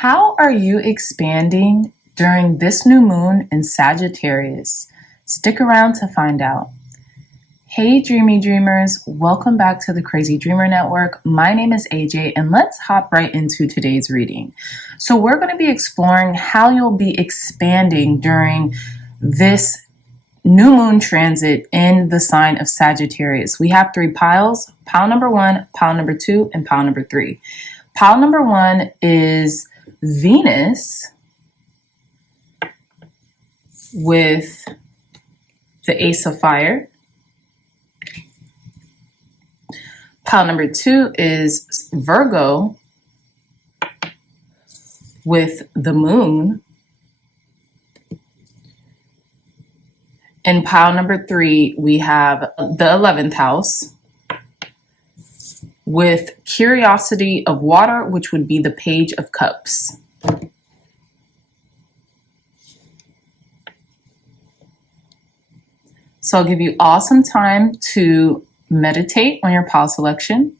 How are you expanding during this new moon in Sagittarius? Stick around to find out. Hey dreamy dreamers, welcome back to the Crazy Dreamer Network. My name is AJ and let's hop right into today's reading. So we're going to be exploring how you'll be expanding during this new moon transit in the sign of Sagittarius. We have three piles: pile number 1, pile number 2, and pile number 3. Pile number 1 is Venus with the Ace of Fire. Pile number 2 is Virgo with the Moon. In pile number 3, we have the 11th house with Curiosity of Water, which would be the Page of Cups. So I'll give you all some time to meditate on your pile selection.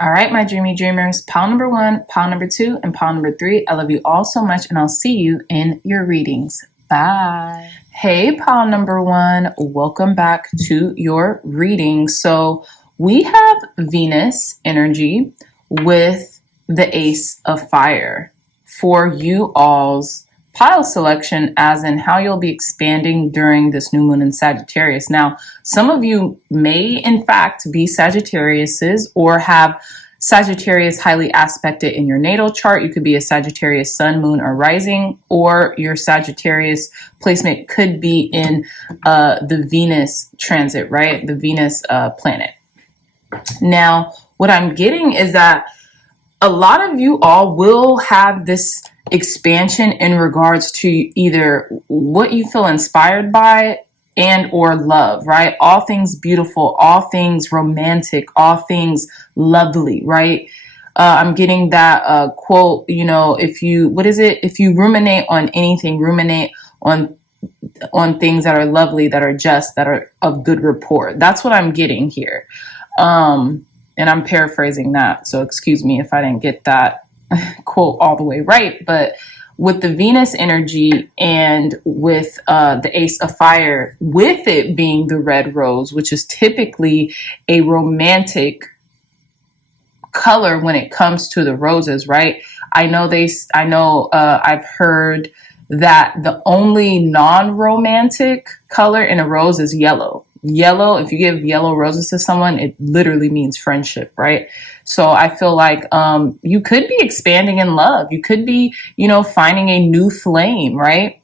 All right, my dreamy dreamers, pile number 1, pile number 2, and pile number 3. I love you all so much, and I'll see you in your readings. Bye. Hey, pile number 1, welcome back to your reading. So we have Venus energy with the Ace of Fire for you all's pile selection, as in how you'll be expanding during this new moon in Sagittarius. Now, some of you may in fact be Sagittariuses or have Sagittarius highly aspected in your natal chart. You could be a Sagittarius sun, moon, or rising, or your Sagittarius placement could be in the Venus transit, right? The Venus planet. Now, what I'm getting is that a lot of you all will have this expansion in regards to either what you feel inspired by and or love, right? All things beautiful, all things romantic, all things lovely, right? I'm getting that quote, if you ruminate on anything, ruminate on things that are lovely, that are just, that are of good rapport. That's what I'm getting here. And I'm paraphrasing that, so excuse me if I didn't get that quote all the way right. But with the Venus energy and with the Ace of Fire, with it being the red rose, which is typically a romantic color when it comes to the roses, right? I've heard that the only non-romantic color in a rose is yellow. Yellow, if you give yellow roses to someone, it literally means friendship, right? So I feel like you could be expanding in love. You could be, finding a new flame, right?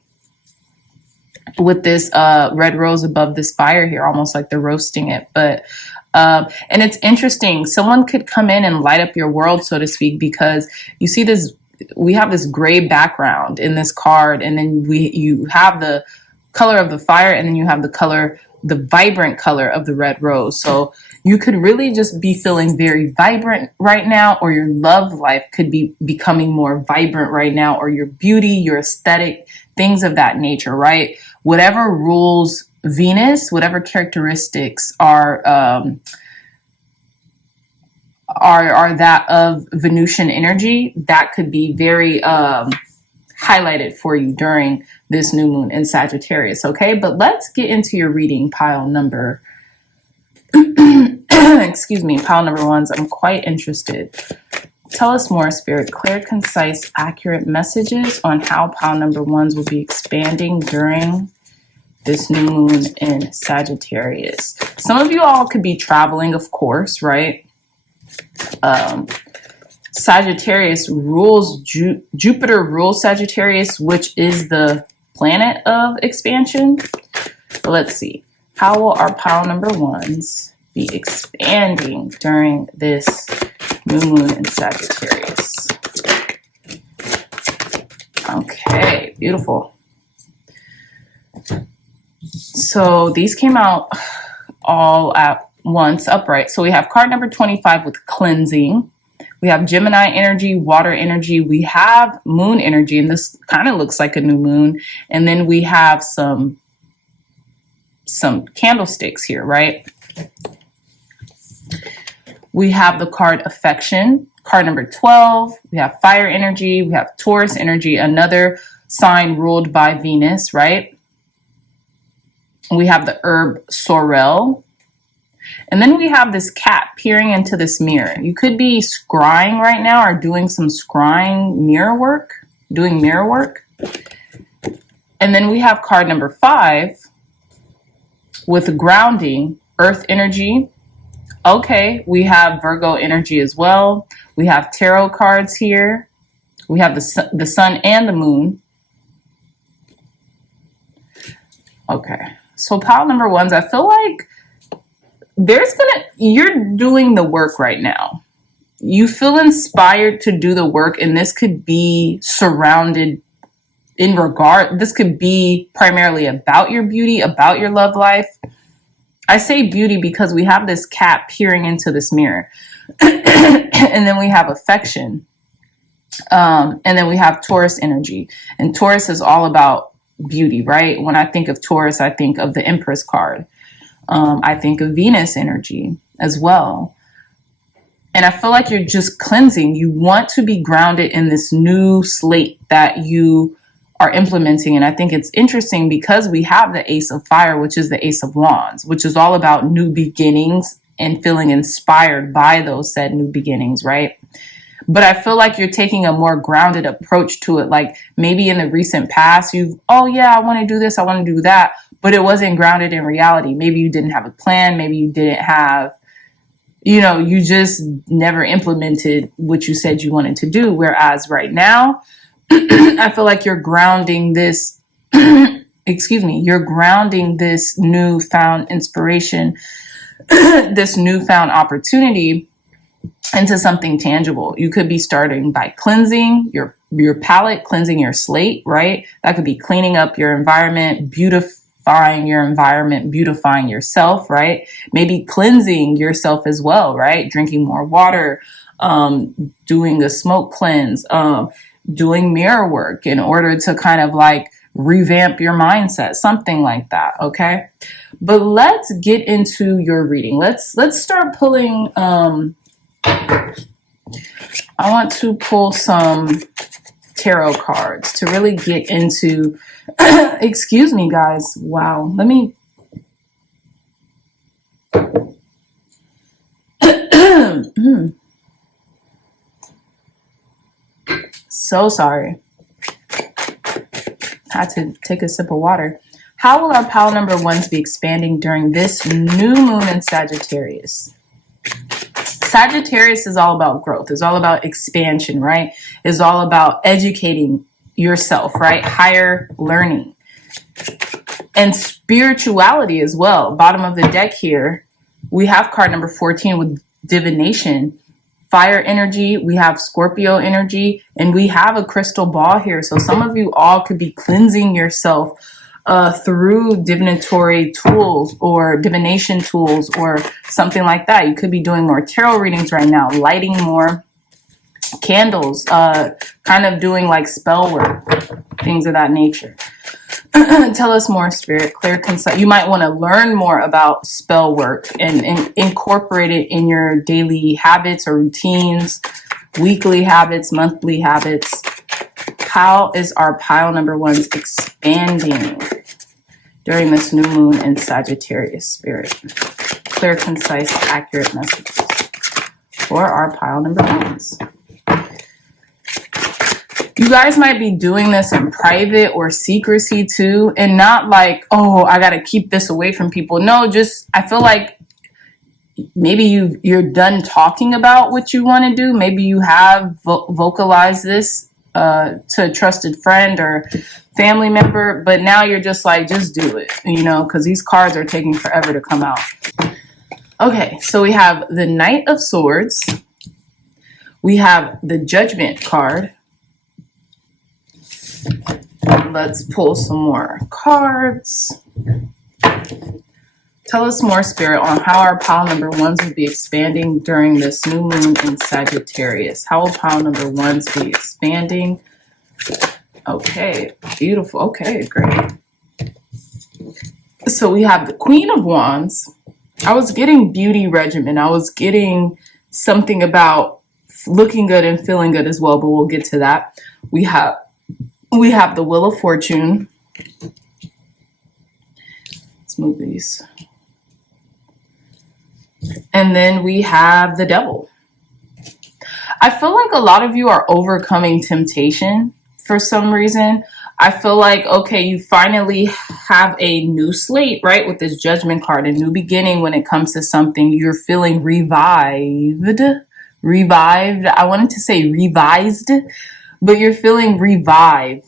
With this red rose above this fire here, almost like they're roasting it. But and it's interesting. Someone could come in and light up your world, so to speak, because you see this. We have this gray background in this card, and then you have the color of the fire, and then you have the vibrant color of the red rose. So you could really just be feeling very vibrant right now, or your love life could be becoming more vibrant right now, or your beauty, your aesthetic, things of that nature, right? Whatever rules Venus, whatever characteristics are that of Venusian energy, that could be very highlighted for you during this new moon in Sagittarius, okay? But let's get into your reading, pile number, excuse me, pile number 1s. I'm quite interested. Tell us more, Spirit. Clear, concise, accurate messages on how pile number 1s will be expanding during this new moon in Sagittarius. Some of you all could be traveling, of course, right? Sagittarius rules, Jupiter rules Sagittarius, which is the planet of expansion. But let's see. How will our pile number 1s be expanding during this new moon in Sagittarius? Okay, beautiful. So these came out all at once upright. So we have card number 25 with cleansing. We have Gemini energy, water energy. We have moon energy, and this kind of looks like a new moon. And then we have some some candlesticks here, right? We have the card affection, card number 12. We have fire energy. We have Taurus energy, another sign ruled by Venus, right? We have the herb sorrel. And then we have this cat peering into this mirror. You could be scrying right now or doing some scrying mirror work, doing mirror work. And then we have card number 5 with grounding, earth energy. Okay, we have Virgo energy as well. We have tarot cards here. We have the sun and the moon. Okay, so pile number 1s, I feel like you're doing the work right now. You feel inspired to do the work, and this could be surrounded this could be primarily about your beauty, about your love life. I say beauty because we have this cat peering into this mirror. And then we have affection. And then we have Taurus energy. And Taurus is all about beauty, right? When I think of Taurus, I think of the Empress card. I think of Venus energy as well. And I feel like you're just cleansing. You want to be grounded in this new slate that you are implementing. And I think it's interesting because we have the Ace of Fire, which is the Ace of Wands, which is all about new beginnings and feeling inspired by those said new beginnings, right? But I feel like you're taking a more grounded approach to it. Like maybe in the recent past, oh yeah, I want to do this, I want to do that, but it wasn't grounded in reality. Maybe you didn't have a plan. Maybe you didn't have, you just never implemented what you said you wanted to do. Whereas right now, I feel like you're grounding this, you're grounding this newfound inspiration, this newfound opportunity into something tangible. You could be starting by cleansing your palette, cleansing your slate, right? That could be cleaning up your environment, beautifying your environment, beautifying yourself, right? Maybe cleansing yourself as well, right? Drinking more water, doing a smoke cleanse, doing mirror work in order to kind of like revamp your mindset, something like that. Okay. But let's get into your reading. Let's start pulling, I want to pull some tarot cards to really get into, excuse me, guys. Wow. Let me, so sorry. Had to take a sip of water. How will our pile number 1s be expanding during this new moon in Sagittarius? Sagittarius is all about growth. It's all about expansion, right? It's all about educating yourself, right? Higher learning and spirituality as well. Bottom of the deck here, we have card number 14 with divination, fire energy. We have Scorpio energy, and we have a crystal ball here. So some of you all could be cleansing yourself through divinatory tools or divination tools or something like that. You could be doing more tarot readings right now, lighting more candles, kind of doing like spell work, things of that nature. Tell us more, Spirit. Clear, concise. You might want to learn more about spell work and incorporate it in your daily habits or routines, weekly habits, monthly habits. How is our pile number 1s expanding during this new moon in Sagittarius, Spirit? Clear, concise, accurate messages for our pile number 1s. You guys might be doing this in private or secrecy too, and not like, oh, I got to keep this away from people. No, just I feel like maybe you're done talking about what you want to do. Maybe you have vocalized this to a trusted friend or family member, but now you're just like, just do it, because these cards are taking forever to come out. Okay, so we have the Knight of Swords. We have the Judgment card. Let's pull some more cards. Tell us more, Spirit, on how our pile number 1s will be expanding during this new moon in Sagittarius. How will pile number 1s be expanding? Okay, beautiful. Okay, great. So we have the Queen of Wands. I was getting beauty regimen. I was getting something about looking good and feeling good as well, but we'll get to that. We have the Wheel of Fortune. Let's move these. And then we have the Devil. I feel like a lot of you are overcoming temptation for some reason. I feel like, okay, you finally have a new slate, right? With this Judgment card, a new beginning when it comes to something. You're feeling revived. I wanted to say revised, but you're feeling revitalized.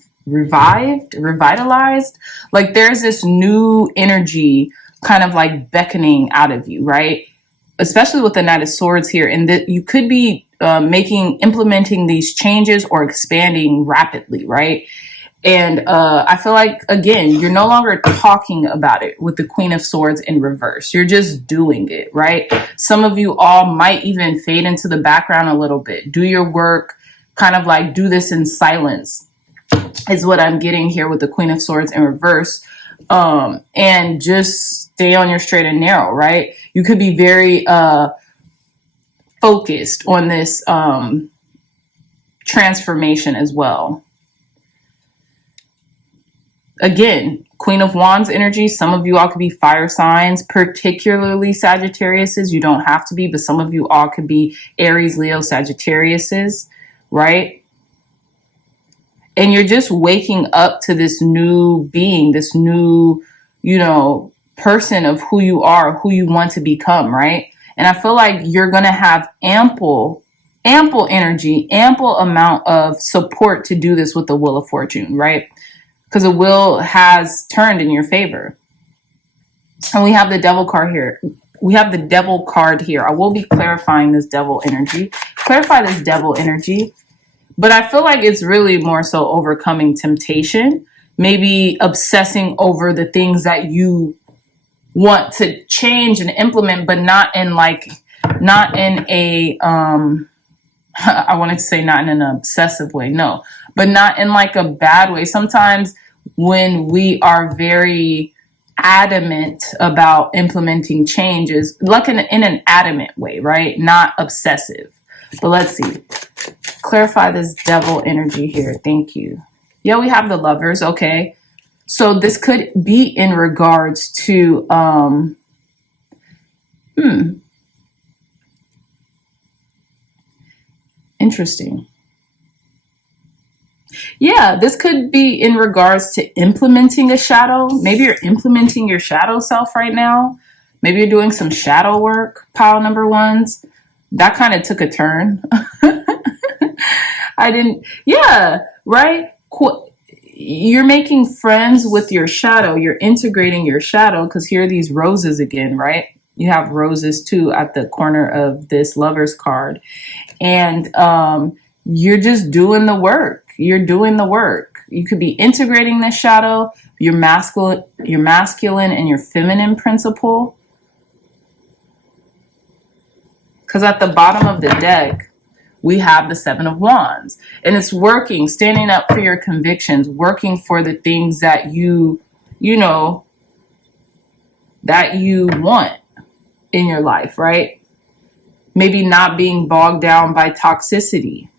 Like there's this new energy kind of like beckoning out of you, right? Especially with the Knight of Swords here. And that you could be implementing these changes or expanding rapidly, right? And I feel like, again, you're no longer talking about it with the Queen of Swords in reverse. You're just doing it, right? Some of you all might even fade into the background a little bit. Do your work, kind of like do this in silence is what I'm getting here with the Queen of Swords in reverse. And just stay on your straight and narrow, right? You could be very focused on this transformation as well. Again, Queen of Wands energy. Some of you all could be fire signs, particularly Sagittariuses. You don't have to be, but some of you all could be Aries, Leo, Sagittariuses, right? And you're just waking up to this new being, this new, person of who you are, who you want to become, right? And I feel like you're going to have ample energy, ample amount of support to do this with the Wheel of Fortune, right? Because the wheel has turned in your favor. And we have the Devil card here. I will be clarifying this Devil energy. Clarify this Devil energy. But I feel like it's really more so overcoming temptation. Maybe obsessing over the things that you want to change and implement, but not in a I wanted to say not in an obsessive way, no, but not in like a bad way. Sometimes when we are very adamant about implementing changes, like in an adamant way, right? Not obsessive. But let's see. Clarify this Devil energy here. Thank you. Yeah, we have the Lovers. Okay. So this could be in regards to, interesting. Yeah, this could be in regards to implementing a shadow. Maybe you're implementing your shadow self right now. Maybe you're doing some shadow work, pile number ones. That kind of took a turn. Right? You're making friends with your shadow. You're integrating your shadow because here are these roses again, right? You have roses too at the corner of this Lovers card. And you're just doing the work. You're doing the work. You could be integrating this shadow, your masculine and your feminine principle. Because at the bottom of the deck, we have the Seven of Wands. And it's working, standing up for your convictions, working for the things that you want in your life, right? Maybe not being bogged down by toxicity.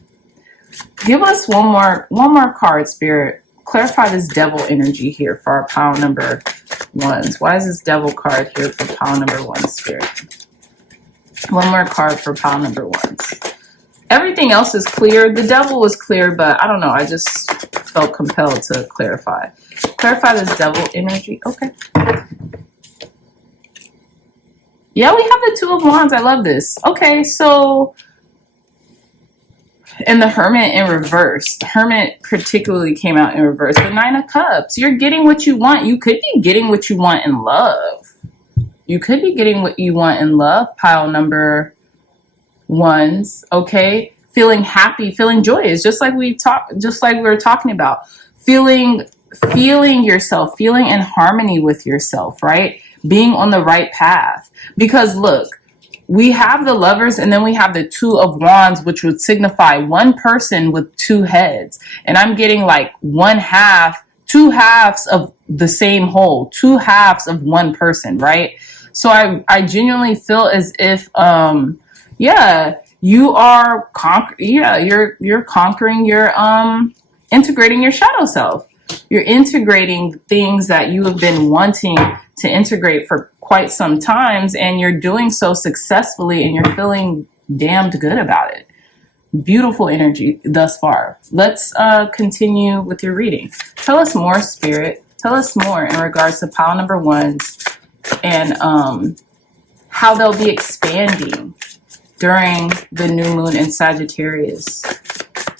Give us one more card, Spirit. Clarify this Devil energy here for our pile number ones. Why is this Devil card here for pile number one, Spirit? One more card for pile number ones. Everything else is clear. The Devil was clear, but I don't know. I just felt compelled to clarify. Clarify this Devil energy. Okay. Yeah, we have the Two of Wands. I love this. Okay, so, and the Hermit in reverse. The Hermit particularly came out in reverse. The Nine of Cups. You're getting what you want. You could be getting what you want in love. You could be getting what you want in love, pile number ones. Okay, feeling happy, feeling joyous, just like we were talking about. Feeling yourself, feeling in harmony with yourself, right? Being on the right path. Because look, we have the Lovers and then we have the Two of Wands, which would signify one person with two heads. And I'm getting like one half two halves of the same whole, two halves of one person, right? So I genuinely feel as if, yeah, you are you're conquering your, integrating your shadow self. You're integrating things that you have been wanting to integrate for quite some times, and you're doing so successfully, and you're feeling damned good about it. Beautiful energy thus far. Let's continue with your reading. Tell us more, Spirit. Tell us more in regards to pile number ones, and how they'll be expanding during the new moon in Sagittarius.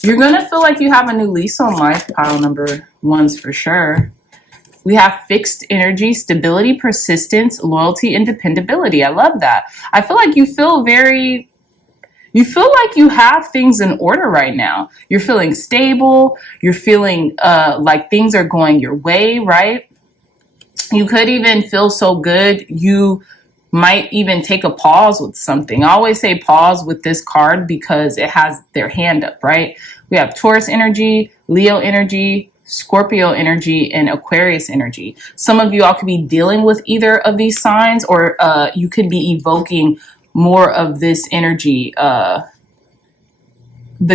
You're going to feel like you have a new lease on life, pile number ones, for sure. We have fixed energy, stability, persistence, loyalty, and dependability. I love that. I feel like you feel like you have things in order right now. You're feeling stable. You're feeling like things are going your way, right? You could even feel so good you might even take a pause with something. I always say pause with this card because it has their hand up, right? We have Taurus energy, Leo energy, Scorpio energy, and Aquarius energy. Some of you all could be dealing with either of these signs, or you could be evoking more of this energy, the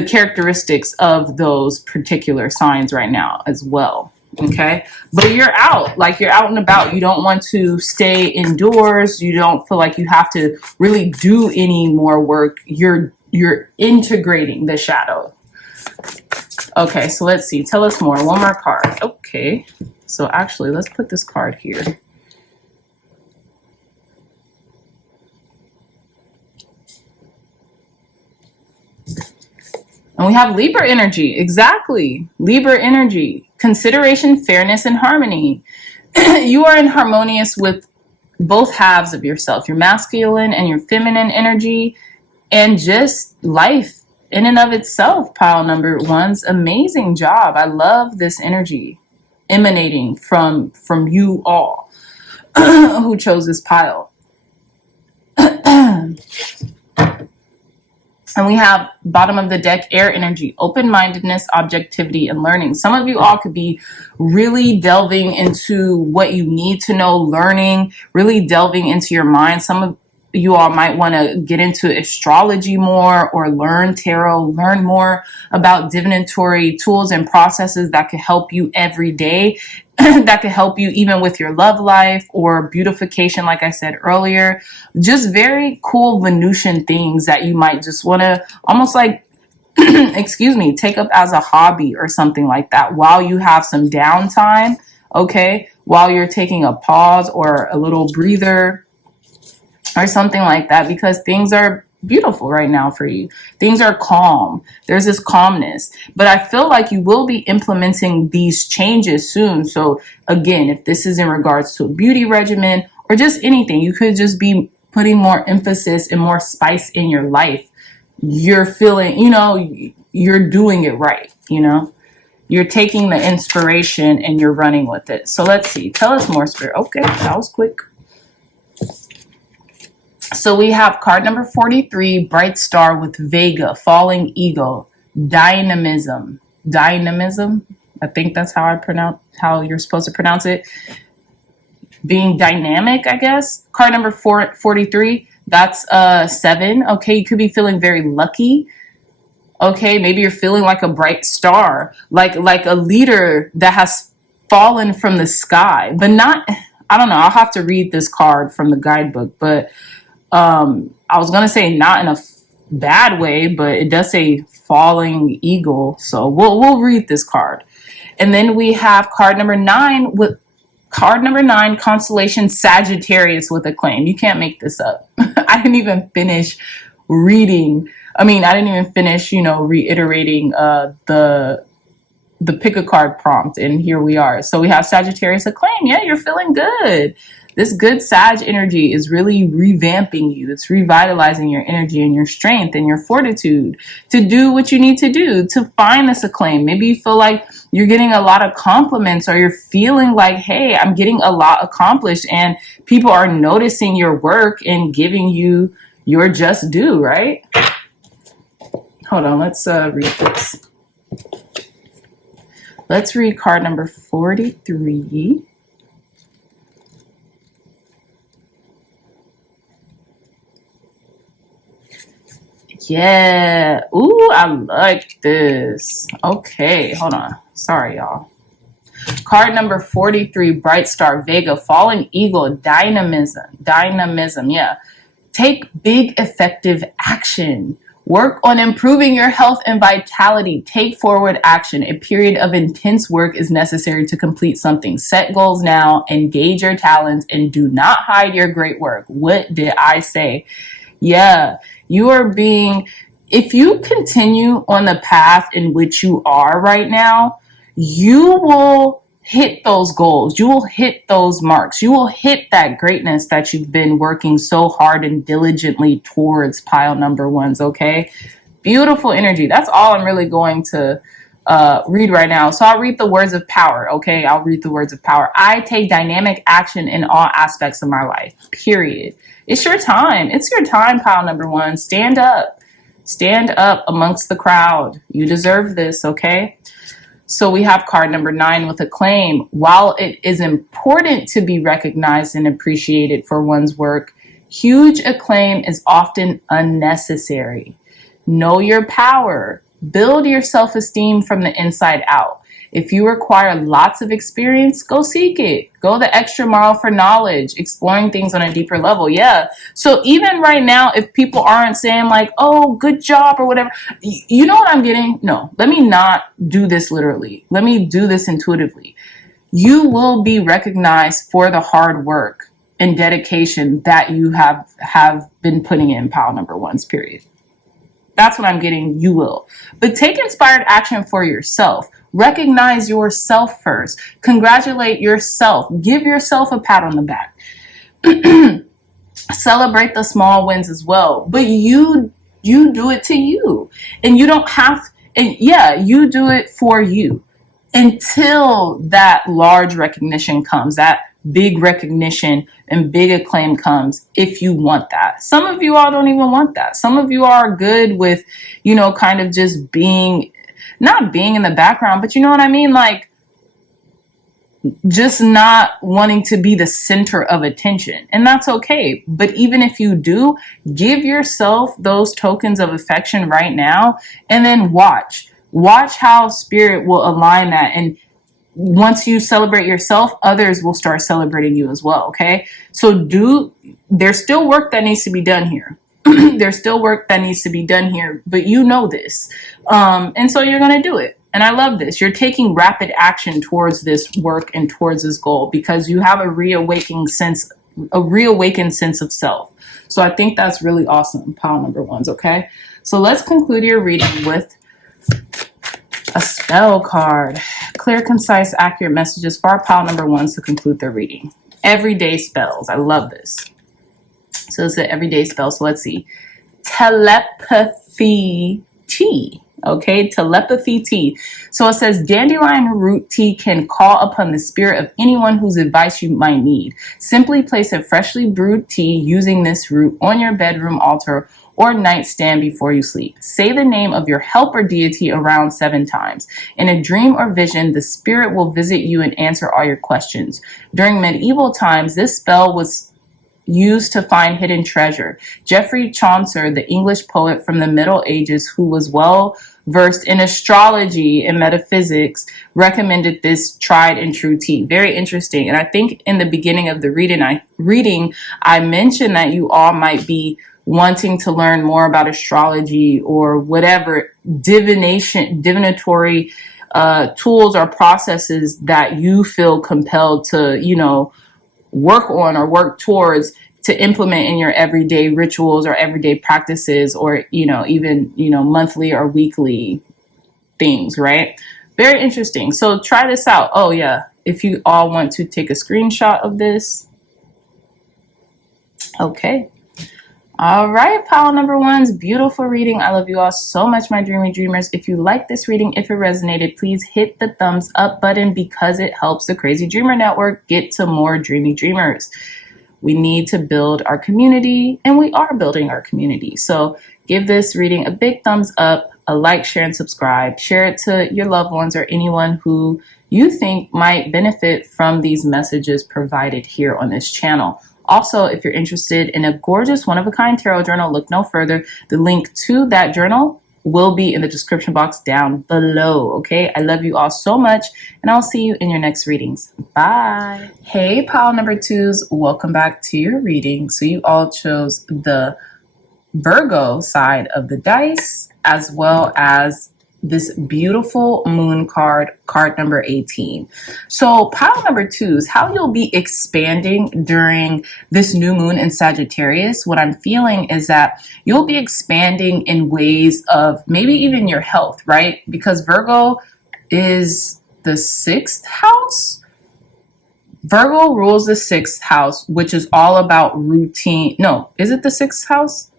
characteristics of those particular signs right now as well. Okay, but you're out, like you're out and about. You don't want to stay indoors. You don't feel like you have to really do any more work. You're integrating the shadow. Okay, so let's see. Tell us more. One more card. Okay, so actually, let's put this card here. And we have Libra energy. Exactly. Libra energy. Consideration, fairness, and harmony. You are in harmonious with both halves of yourself, your masculine and your feminine energy, and just life in and of itself, pile number ones. Amazing job. I love this energy emanating from you all who chose this pile. And we have bottom of the deck, air energy, open-mindedness, objectivity, and learning. Some of you all could be really delving into what you need to know, learning, really delving into your mind. Some of you all might want to get into astrology more, or learn tarot, learn more about divinatory tools and processes that could help you every day, that could help you even with your love life or beautification, like I said earlier. Just very cool Venusian things that you might just want to almost like, excuse me, take up as a hobby or something like that while you have some downtime, okay? While you're taking a pause or a little breather or something like that, because things are beautiful right now for you. Things are calm. There's this calmness, but I feel like you will be implementing these changes soon. So again, if this is in regards to a beauty regimen or just anything, you could just be putting more emphasis and more spice in your life. You're feeling, you're doing it right. You're taking the inspiration and you're running with it. So let's see. Tell us more, Spirit. Okay, that was quick. So we have card number 43, Bright Star with Vega, Falling Eagle, Dynamism. Dynamism, I think that's how you're supposed to pronounce it. Being dynamic, I guess. Card number 43, that's 7. Okay, you could be feeling very lucky. Okay, maybe you're feeling like a bright star, like a leader that has fallen from the sky, but not, I don't know, I'll have to read this card from the guidebook, but I was going to say not in a bad way, but it does say falling eagle. So we'll read this card. And then we have card number 9, constellation Sagittarius with acclaim. You can't make this up. I didn't even finish reading. I didn't even finish, reiterating the pick a card prompt. And here we are. So we have Sagittarius acclaim. Yeah, you're feeling good. This good Sag energy is really revamping you. It's revitalizing your energy and your strength and your fortitude to do what you need to do to find this acclaim. Maybe you feel like you're getting a lot of compliments, or you're feeling like, hey, I'm getting a lot accomplished and people are noticing your work and giving you your just due, right? Hold on, let's read this. Let's read card number 43. Yeah. Ooh, I like this. Okay, hold on. Sorry, y'all. Card number 43, Bright Star, Vega, Fallen Eagle, Dynamism. Yeah. Take big, effective action. Work on improving your health and vitality. Take forward action. A period of intense work is necessary to complete something. Set goals now, engage your talents, and do not hide your great work. What did I say? Yeah, you are being, if you continue on the path in which you are right now, you will hit those goals. You will hit those marks. You will hit that greatness that you've been working so hard and diligently towards, pile number ones, okay? Beautiful energy. That's all I'm really going to read right now. So I'll read the words of power, okay? I'll read the words of power. I take dynamic action in all aspects of my life, period. It's your time. It's your time, pile number one. Stand up. Stand up amongst the crowd. You deserve this, okay? So we have card number 9 with acclaim. While it is important to be recognized and appreciated for one's work, huge acclaim is often unnecessary. Know your power. Build your self-esteem from the inside out. If you require lots of experience, go seek it. Go the extra mile for knowledge, exploring things on a deeper level. Yeah. So even right now, if people aren't saying like, oh, good job or whatever, you know what I'm getting? No, let me not do this literally. Let me do this intuitively. You will be recognized for the hard work and dedication that you have been putting in, pile number ones, period. That's what I'm getting. You will. But take inspired action for yourself. Recognize yourself first. Congratulate yourself. Give yourself a pat on the back. Celebrate the small wins as well. But you do it to you. And you don't have, and yeah, you do it for you until that large recognition comes, that big recognition and big acclaim comes, if you want that. Some of you all don't even want that. Some of you are good with, you know, kind of just being, not being in the background, but you know what I mean? Like, just not wanting to be the center of attention. And that's okay. But even if you do, give yourself those tokens of affection right now, and then watch how spirit will align that. And once you celebrate yourself, others will start celebrating you as well, okay? So there's still work that needs to be done here. There's still work that needs to be done here, but you know this. And so you're going to do it. And I love this. You're taking rapid action towards this work and towards this goal because you have a reawakened sense of self. So I think that's really awesome, pile number ones, okay? So let's conclude your reading with a spell card. Clear, concise, accurate messages for our pile number ones to conclude their reading. Everyday spells. I love this. So it's an everyday spell. So let's see. Telepathy tea. Okay, telepathy tea. So it says dandelion root tea can call upon the spirit of anyone whose advice you might need. Simply place a freshly brewed tea using this root on your bedroom altar or nightstand before you sleep. Say the name of your helper deity around 7 times. In a dream or vision, the spirit will visit you and answer all your questions. During medieval times, this spell was used to find hidden treasure. Geoffrey Chaucer, the English poet from the Middle Ages who was well versed in astrology and metaphysics, recommended this tried and true tea. Very interesting. And I think in the beginning of the reading, I mentioned that you all might be wanting to learn more about astrology or whatever divinatory tools or processes that you feel compelled to, you know, work on or work towards to implement in your everyday rituals or everyday practices or, you know, even, you know, monthly or weekly things, right? Very interesting. So try this out. Oh yeah. If you all want to take a screenshot of this. Okay. All right, pile number ones, beautiful reading. I love you all so much, my dreamy dreamers. If you like this reading, if it resonated, please hit the thumbs up button because it helps the Crazy Dreamer Network get to more dreamy dreamers. We need to build our community, and we are building our community. So give this reading a big thumbs up. a like, share, and subscribe. Share it to your loved ones or anyone who you think might benefit from these messages provided here on this channel. Also, if you're interested in a gorgeous one-of-a-kind tarot journal, look no further. The link to that journal will be in the description box down below. Okay, I love you all so much, and I'll see you in your next readings. Bye. Hey, pile number 2s, welcome back to your reading. So you all chose the Virgo side of the dice, as well as this beautiful moon card, card number 18. So pile number 2s, how you'll be expanding during this new moon in Sagittarius. What I'm feeling is that you'll be expanding in ways of maybe even your health, right? Because Virgo is the 6th house. Virgo rules the 6th house, which is all about routine. No, is it the 6th house?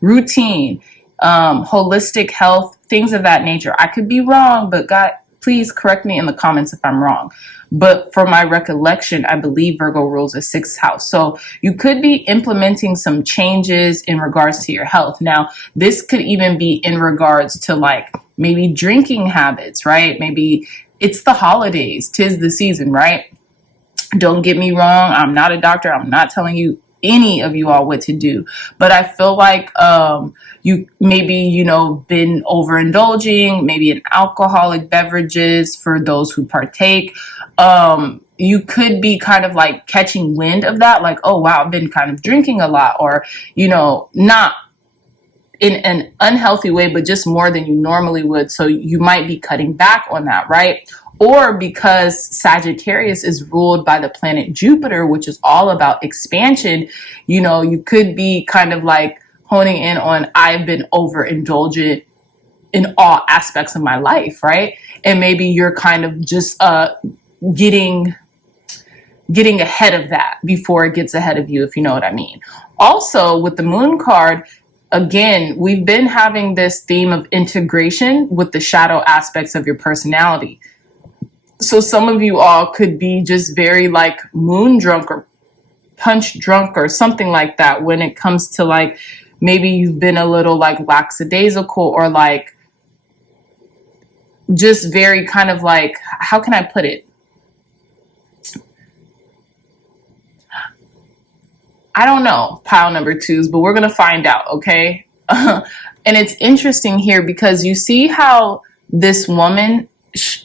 Routine, holistic health, things of that nature. I could be wrong, but God, please correct me in the comments if I'm wrong. But for my recollection, I believe Virgo rules the 6th house. So you could be implementing some changes in regards to your health. Now, this could even be in regards to like maybe drinking habits, right? Maybe it's the holidays, 'tis the season, right? Don't get me wrong. I'm not a doctor. I'm not telling you any of you all what to do, but I feel like you maybe, you know, been overindulging, maybe in alcoholic beverages for those who partake. You could be kind of like catching wind of that, like, oh wow, I've been kind of drinking a lot, or, you know, not in an unhealthy way, but just more than you normally would. So you might be cutting back on that, right? Or because Sagittarius is ruled by the planet Jupiter, which is all about expansion, you know, you could be kind of like honing in on, I've been overindulgent in all aspects of my life, right? And maybe you're kind of just getting ahead of that before it gets ahead of you, if you know what I mean. Also, with the moon card, again, we've been having this theme of integration with the shadow aspects of your personality. So some of you all could be just very like moon drunk or punch drunk or something like that when it comes to like, maybe you've been a little like lackadaisical or like just very kind of like, how can I put it? I don't know, pile number 2s, but we're going to find out, okay? And it's interesting here because you see how this woman,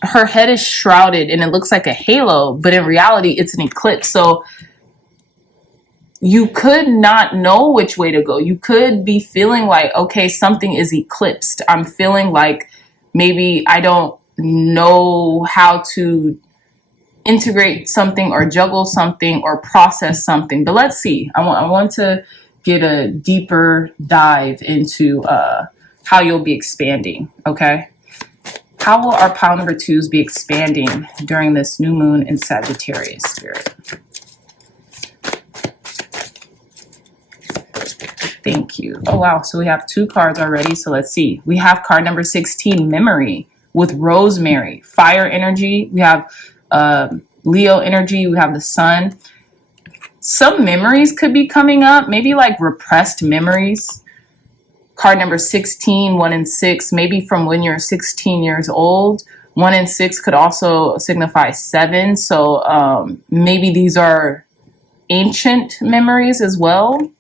her head is shrouded and it looks like a halo, but in reality it's an eclipse. So you could not know which way to go. You could be feeling like, okay, something is eclipsed. I'm feeling like maybe I don't know how to integrate something or juggle something or process something. But let's see. I want to get a deeper dive into how you'll be expanding, okay? How will our pile number 2s be expanding during this new moon in Sagittarius, Spirit? Thank you. Oh, wow. So we have 2 cards already. So let's see. We have card number 16, Memory, with Rosemary. Fire energy. We have Leo energy. We have the Sun. Some memories could be coming up. Maybe like repressed memories. Card number 16, 1 and 6, maybe from when you're 16 years old. 1 and 6 could also signify 7. So maybe these are ancient memories as well.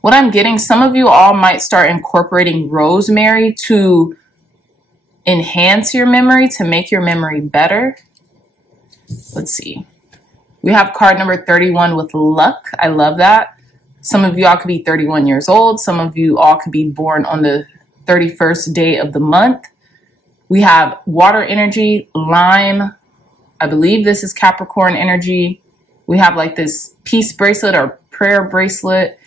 What I'm getting, some of you all might start incorporating rosemary to enhance your memory, to make your memory better. Let's see. We have card number 31 with luck. I love that. Some of you all could be 31 years old. Some of you all could be born on the 31st day of the month. We have water energy, lime. I believe this is Capricorn energy. We have like this peace bracelet or prayer bracelet.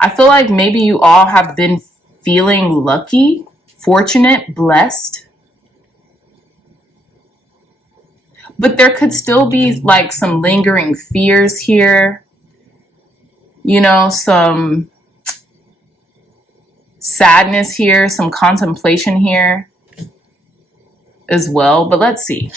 I feel like maybe you all have been feeling lucky, fortunate, blessed. But there could still be like some lingering fears here. You know, some sadness here, some contemplation here as well. But let's see.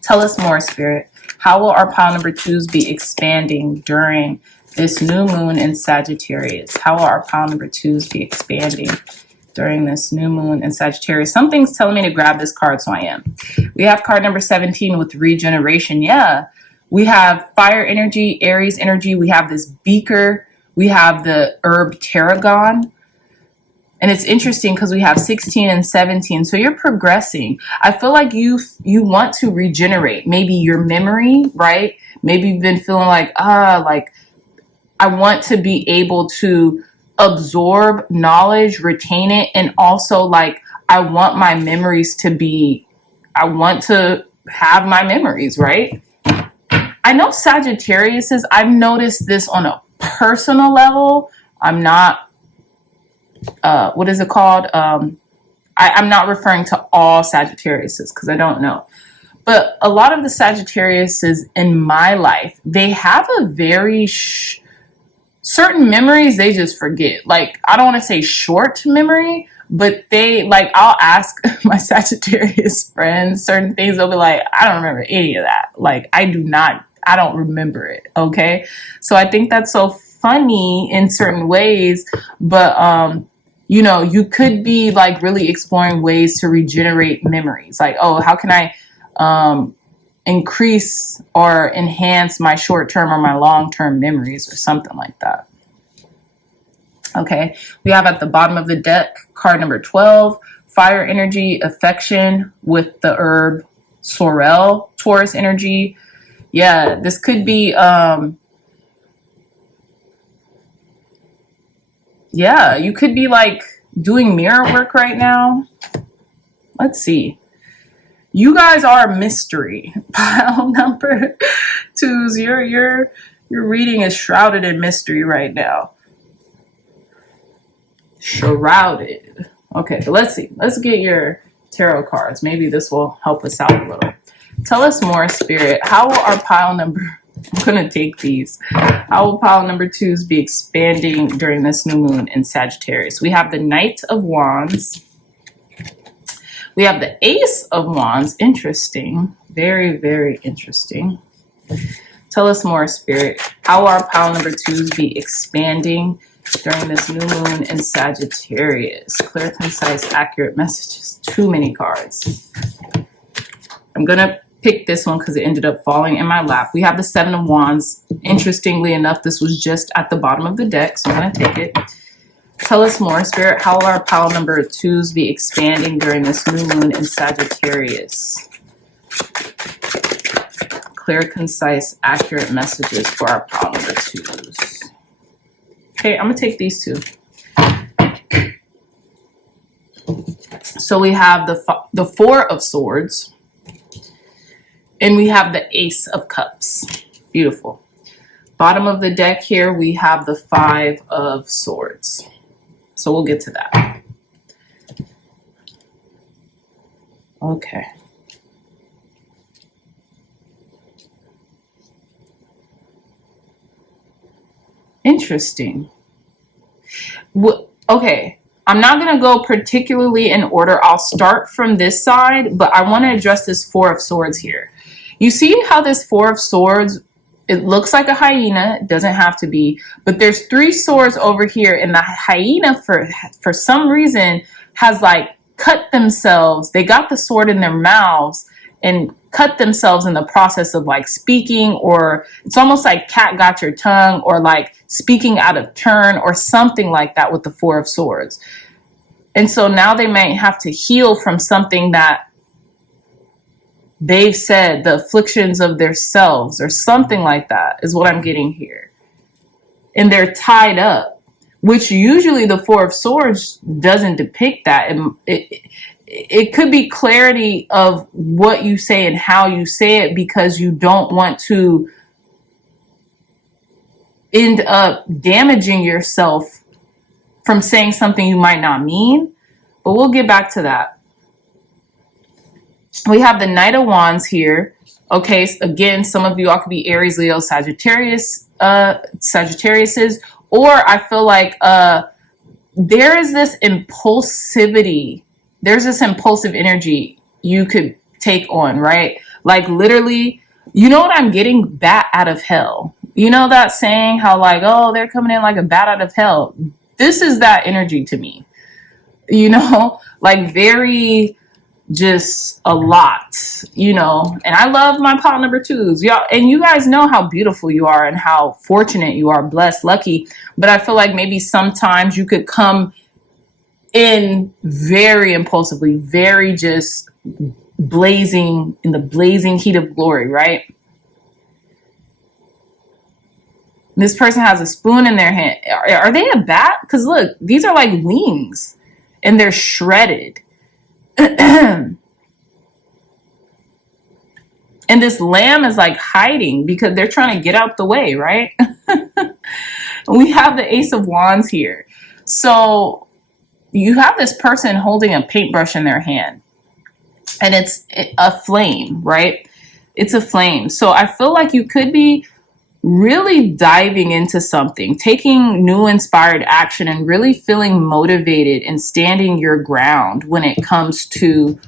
Tell us more, Spirit. How will our pile number 2s be expanding during this new moon in Sagittarius? How will our pile number 2s be expanding during this new moon in Sagittarius. Something's telling me to grab this card, so I am. We have card number 17 with regeneration. Yeah. We have fire energy, Aries energy. We have this beaker. We have the herb tarragon. And it's interesting because we have 16 and 17. So you're progressing. I feel like you want to regenerate. Maybe your memory, right? Maybe you've been feeling like, I want to be able to absorb knowledge, retain it, and also like I want my memories to be, I want to have my memories, right? I know Sagittarius is, I've noticed this on a personal level. I'm not, what is it called? I'm not referring to all Sagittariuses because I don't know. But a lot of the Sagittariuses in my life, they have a very certain memories they just forget. Like, I don't want to say short memory, but they, like, I'll ask my Sagittarius friends certain things. They'll be like, I don't remember any of that. Like, I don't remember it. Okay. So I think that's so funny in certain ways, but, you know, you could be like really exploring ways to regenerate memories. Like, oh, how can I, increase or enhance my short-term or my long-term memories or something like that. Okay, we have at the bottom of the deck card number 12, fire energy, affection with the herb sorrel, Taurus energy. Yeah, this could be, yeah, you could be like doing mirror work right now. Let's see. You guys are a mystery. Pile number 2s. Your reading is shrouded in mystery right now. Shrouded. Okay, but let's see. Let's get your tarot cards. Maybe this will help us out a little. Tell us more, Spirit. How will our pile number, I'm going to take these. How will pile number 2s be expanding during this new moon in Sagittarius? We have the Knight of Wands. We have the Ace of Wands. Interesting. Very, very interesting. Tell us more, Spirit. How will our pile number 2s be expanding during this new moon in Sagittarius? Clear, concise, accurate messages. Too many cards. I'm going to pick this one because it ended up falling in my lap. We have the 7 of Wands. Interestingly enough, this was just at the bottom of the deck, so I'm going to take it. Tell us more, Spirit. How will our pile number 2s be expanding during this new moon in Sagittarius? Clear, concise, accurate messages for our pile number 2s. Okay, I'm going to take these two. So we have the 4 of Swords. And we have the Ace of Cups. Beautiful. Bottom of the deck here, we have the 5 of Swords. So we'll get to that. Okay. Interesting. Okay. I'm not going to go particularly in order. I'll start from this side, but I want to address this 4 of Swords here. You see how this 4 of Swords, it looks like a hyena. It doesn't have to be. But there's 3 swords over here. And the hyena, for some reason, has like cut themselves. They got the sword in their mouths and cut themselves in the process of like speaking. Or it's almost like cat got your tongue, or like speaking out of turn or something like that with the 4 of Swords. And so now they might have to heal from something that they've said, the afflictions of their selves or something like that is what I'm getting here. And they're tied up, which usually the 4 of Swords doesn't depict that. And it could be clarity of what you say and how you say it, because you don't want to end up damaging yourself from saying something you might not mean. But we'll get back to that. We have the Knight of Wands here. Okay, so again, some of you all could be Aries, Leo, Sagittariuses, or I feel like there is this impulsivity. There's this impulsive energy you could take on, right? Like literally, you know what I'm getting? Bat out of hell. You know that saying, how like, oh, they're coming in like a bat out of hell. This is that energy to me. you know, like very just a lot, you know. And I love my pile number twos, y'all, and you guys know how beautiful you are and how fortunate you are, blessed, lucky. But I feel like maybe sometimes you could come in very impulsively, very just blazing, in the blazing heat of glory, right? This person has a spoon in their hand. Are they a bat? Because look, these are like wings and they're shredded. And this lamb is like hiding because they're trying to get out the way, right? We have the Ace of Wands here. So you have this person holding a paintbrush in their hand, and it's a flame, right? It's a flame. So I feel like you could be really diving into something, taking new inspired action, and really feeling motivated and standing your ground when it comes to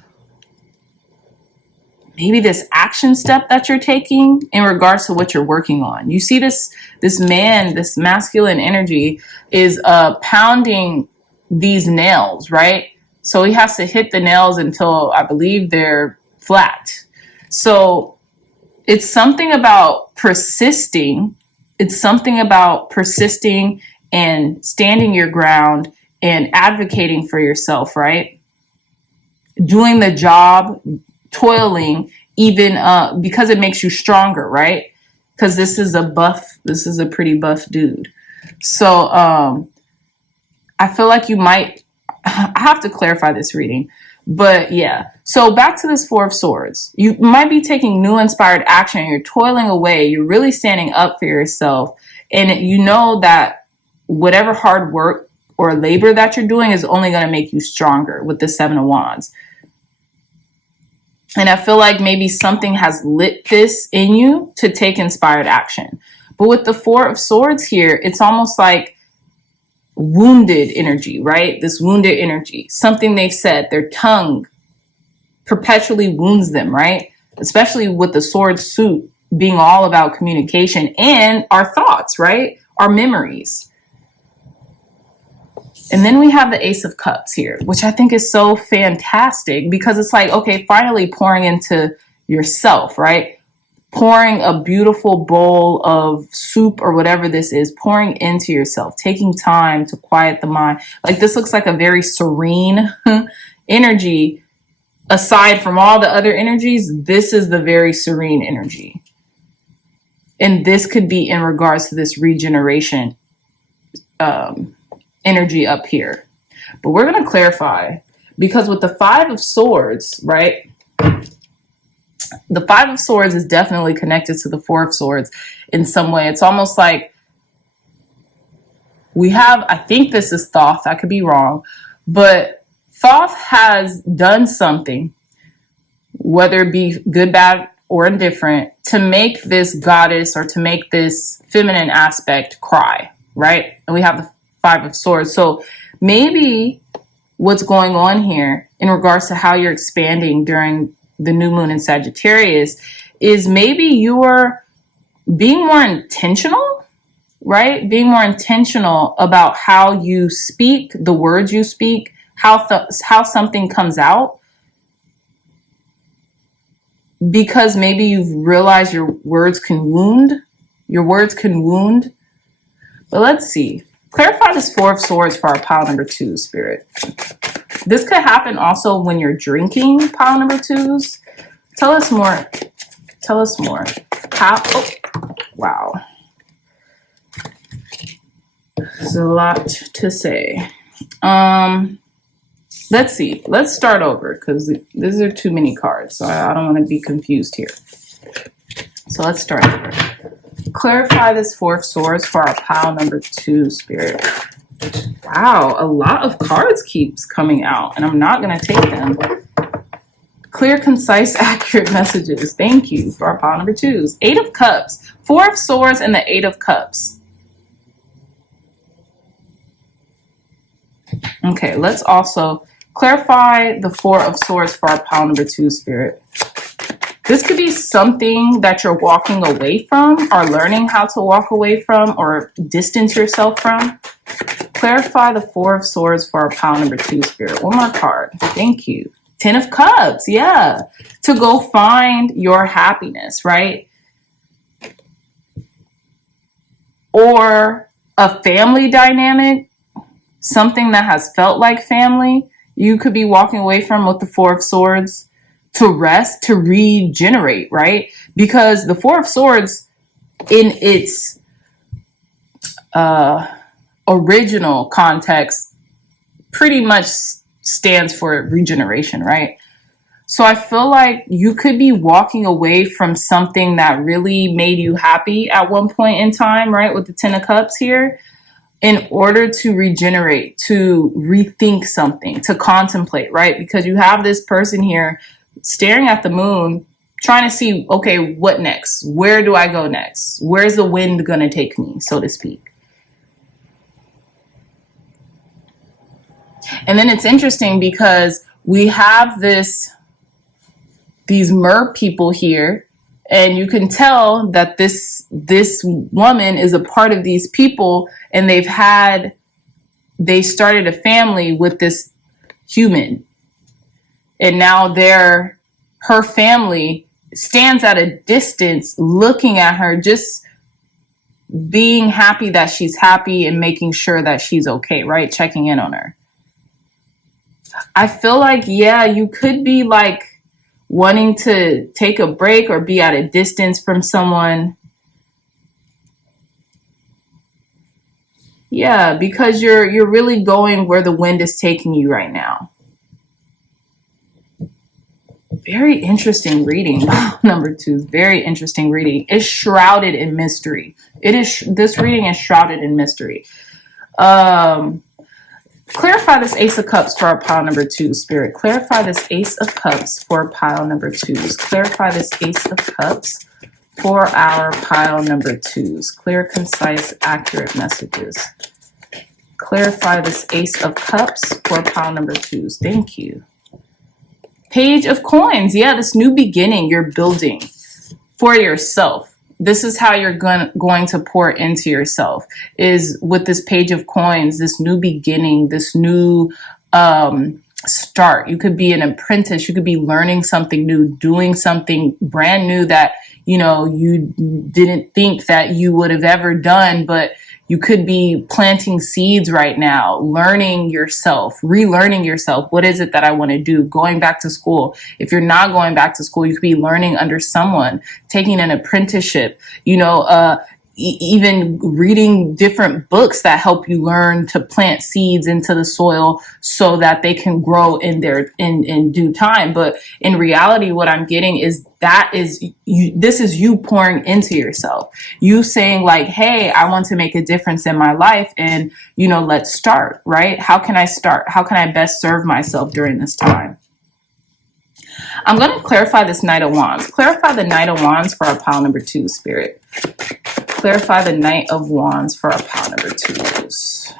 maybe this action step that you're taking in regards to what you're working on. You see this man, this masculine energy is pounding these nails, right? So he has to hit the nails until I believe they're flat. So it's something about persisting. It's something about persisting and standing your ground and advocating for yourself, right? Doing the job, toiling, even because it makes you stronger, right? Because this is a pretty buff dude. So I feel like you might, I have to clarify this reading, but yeah. So back to this Four of Swords. You might be taking new inspired action. You're toiling away. You're really standing up for yourself. And you know that whatever hard work or labor that you're doing is only going to make you stronger with the Seven of Wands. And I feel like maybe something has lit this in you to take inspired action. But with the Four of Swords here, it's almost like wounded energy, right? This wounded energy, something they've said, their tongue perpetually wounds them, right? Especially with the sword suit being all about communication and our thoughts, right? Our memories. And then we have the Ace of Cups here, which I think is so fantastic because it's like, okay, finally pouring into yourself, right? Pouring a beautiful bowl of soup or whatever this is, pouring into yourself, taking time to quiet the mind. Like this looks like a very serene energy. Aside from all the other energies, this is the very serene energy. And this could be in regards to this regeneration energy up here. But we're going to clarify because with the Five of Swords, right? The Five of Swords is definitely connected to the Four of Swords in some way. It's almost like we have, I think this is Thoth, I could be wrong, but Thoth has done something, whether it be good, bad, or indifferent, to make this goddess or to make this feminine aspect cry, right? And we have the Five of Swords. So maybe what's going on here in regards to how you're expanding during the new moon in Sagittarius is maybe you're being more intentional, right? Being more intentional about how you speak, the words you speak, how something comes out. Because maybe you've realized your words can wound. Your words can wound. But let's see. Clarify this Four of Swords for our pile number 2, Spirit. This could happen also when you're drinking, pile number 2s. Tell us more. Tell us more. How? Oh, wow. There's a lot to say. Let's see. Let's start over because these are too many cards. So I don't want to be confused here. So let's start over. Clarify this Four of Swords for our pile number 2, Spirit. Wow, a lot of cards keeps coming out, and I'm not going to take them. Clear, concise, accurate messages. Thank you for our pile number 2s. 8 of Cups, 4 of Swords, and the 8 of Cups. Okay, let's also clarify the 4 of Swords for our pile number 2, Spirit. This could be something that you're walking away from or learning how to walk away from or distance yourself from. Clarify the Four of Swords for our pile number 2, Spirit. One more card. Thank you. 10 of Cups. Yeah. To go find your happiness, right? Or a family dynamic, something that has felt like family, you could be walking away from with the Four of Swords to rest, to regenerate, right? Because the Four of Swords in its original context pretty much stands for regeneration, right? So I feel like you could be walking away from something that really made you happy at one point in time, right? With the 10 of Cups here, in order to regenerate, to rethink something, to contemplate, right? Because you have this person here staring at the moon, trying to see, okay, what next? Where do I go next? Where's the wind going to take me, so to speak? And then it's interesting because we have these mer people here, and you can tell that this woman is a part of these people, and they started a family with this human, and now her family stands at a distance looking at her, just being happy that she's happy and making sure that she's okay, right? Checking in on her. I feel like, yeah, you could be like wanting to take a break or be at a distance from someone. Yeah, because you're really going where the wind is taking you right now. Very interesting reading. Number 2, very interesting reading. It's shrouded in mystery. This reading is shrouded in mystery. Clarify this Ace of Cups for our pile number 2, Spirit. Clarify this Ace of Cups for pile number 2s. Clarify this Ace of Cups for our pile number 2s. Clear, concise, accurate messages. Clarify this Ace of Cups for pile number 2s. Thank you. Page of Coins. Yeah, this new beginning you're building for yourself. This is how you're going to pour into yourself, is with this Page of Coins, this new beginning, this new start. You could be an apprentice. You could be learning something new, doing something brand new that, you didn't think that you would have ever done, but you could be planting seeds right now, learning yourself, relearning yourself. What is it that I want to do? Going back to school. If you're not going back to school, you could be learning under someone, taking an apprenticeship, even reading different books that help you learn to plant seeds into the soil so that they can grow in due time. But in reality, what I'm getting is this is you pouring into yourself. You saying like, hey, I want to make a difference in my life, and let's start, right? How can I start? How can I best serve myself during this time? I'm going to clarify this Knight of Wands. Clarify the Knight of Wands for our pile number 2, Spirit. Clarify the Knight of Wands for our pile number 2s.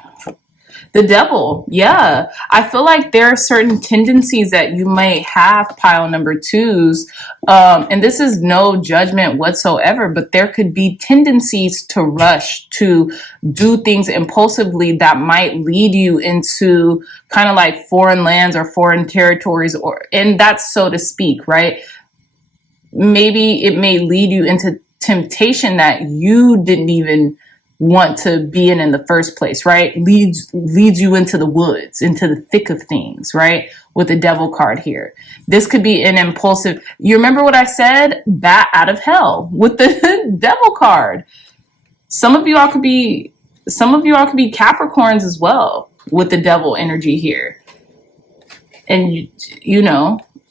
The Devil. Yeah. I feel like there are certain tendencies that you might have, pile number 2s. And this is no judgment whatsoever, but there could be tendencies to rush, to do things impulsively that might lead you into kind of like foreign lands or foreign territories, and that's so to speak, right? Maybe it may lead you into temptation that you didn't even want to be in the first place, right? Leads you into the woods, into the thick of things, right? With the Devil card here. This could be an impulsive, you remember what I said? Bat out of hell with the Devil card. Some of you all could be Capricorns as well with the Devil energy here. And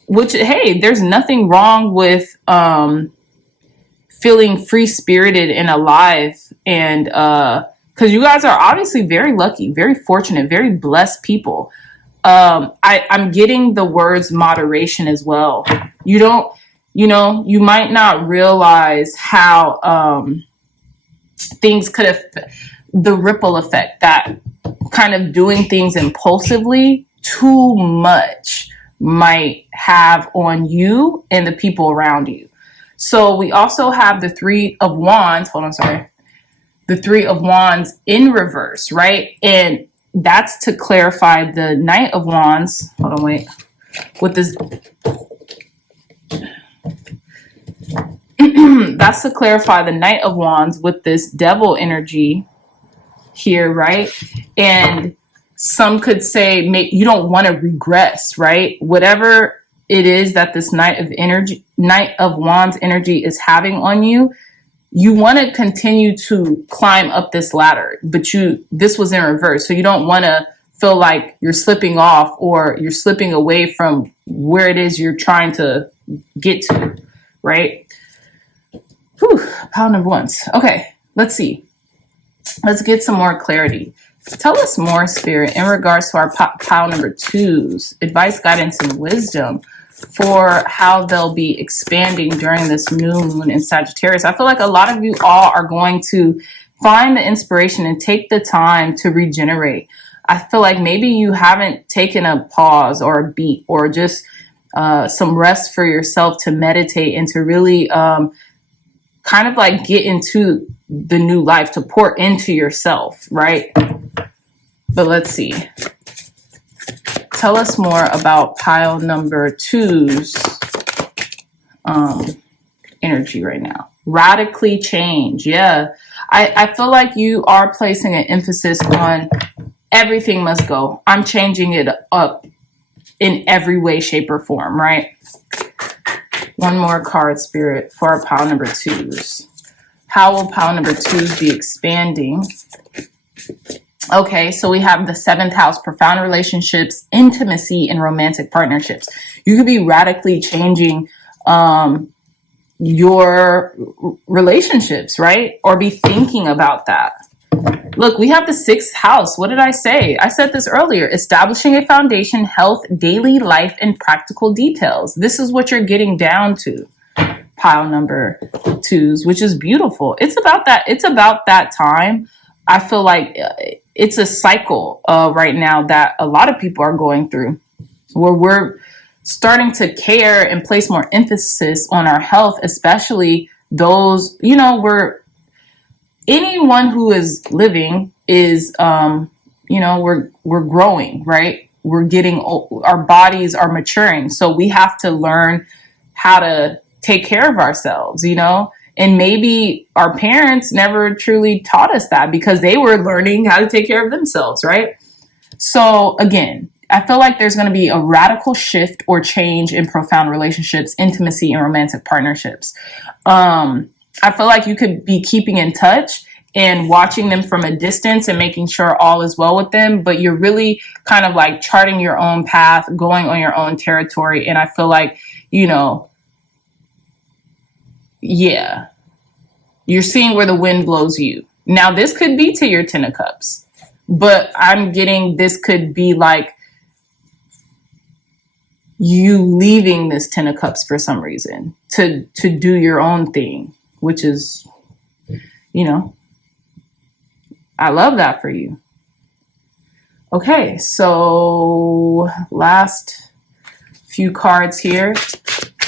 which, hey, there's nothing wrong with feeling free-spirited and alive, and because you guys are obviously very lucky, very fortunate, very blessed people. I'm getting the words moderation as well. You might not realize how things could affect the ripple effect that kind of doing things impulsively too much might have on you and the people around you. So we also have the Three of Wands. The Three of Wands in reverse, right? And that's to clarify the Knight of Wands. Hold on, wait. With this, that's to clarify the Knight of Wands with this Devil energy here, right? And some could say you don't want to regress, right? Whatever it is that this Knight of Wands energy is having on you, you want to continue to climb up this ladder, but this was in reverse. So you don't want to feel like you're slipping off or you're slipping away from where it is you're trying to get to, right? Whew, pile number ones. Okay, let's see. Let's get some more clarity. Tell us more, Spirit, in regards to our pile number twos, advice, guidance, and wisdom for how they'll be expanding during this new moon in Sagittarius. I feel like a lot of you all are going to find the inspiration and take the time to regenerate. I feel like maybe you haven't taken a pause or a beat or just some rest for yourself to meditate and to really kind of like get into the new life, to pour into yourself, right? But let's see. Tell us more about pile number two's energy right now. Radically change. Yeah. I feel like you are placing an emphasis on everything must go. I'm changing it up in every way, shape, or form, right? One more card, Spirit, for our pile number twos. How will pile number twos be expanding? Okay, so we have the 7th house, profound relationships, intimacy, and romantic partnerships. You could be radically changing your relationships, right? Or be thinking about that. Look, we have the 6th house. What did I say? I said this earlier. Establishing a foundation, health, daily life, and practical details. This is what you're getting down to, pile number twos, which is beautiful. It's about that. It's about that time. I feel like it's a cycle right now that a lot of people are going through, where we're starting to care and place more emphasis on our health, especially those, anyone who is living is, we're growing, right? We're getting old, our bodies are maturing. So we have to learn how to take care of ourselves, and maybe our parents never truly taught us that because they were learning how to take care of themselves, right? So again, I feel like there's going to be a radical shift or change in profound relationships, intimacy, and romantic partnerships. I feel like you could be keeping in touch and watching them from a distance and making sure all is well with them, but you're really kind of like charting your own path, going on your own territory. And I feel like, yeah, you're seeing where the wind blows you. Now, this could be to your 10 of cups, but I'm getting this could be like you leaving this 10 of cups for some reason to do your own thing, which is, I love that for you. Okay, so last few cards here.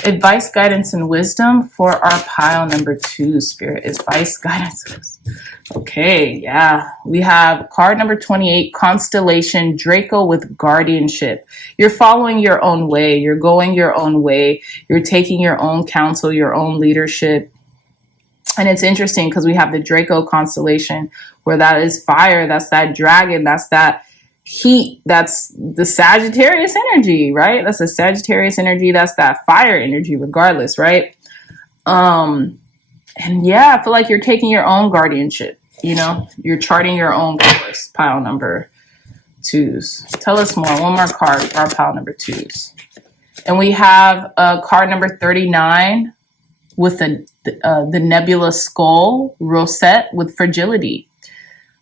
Advice, guidance, and wisdom for our pile number two, Spirit. Advice, guidance. Okay, yeah. We have card number 28, Constellation, Draco with guardianship. You're following your own way. You're going your own way. You're taking your own counsel, your own leadership. And it's interesting because we have the Draco constellation where that is fire. That's that dragon. That's that heat. That's the Sagittarius energy, right? That's the Sagittarius energy. That's that fire energy regardless, right? And yeah, I feel like you're taking your own guardianship, you're charting your own course, pile number twos. Tell us more. One more card for our pile number twos. And we have card number 39 with the nebula skull, Rosette with fragility.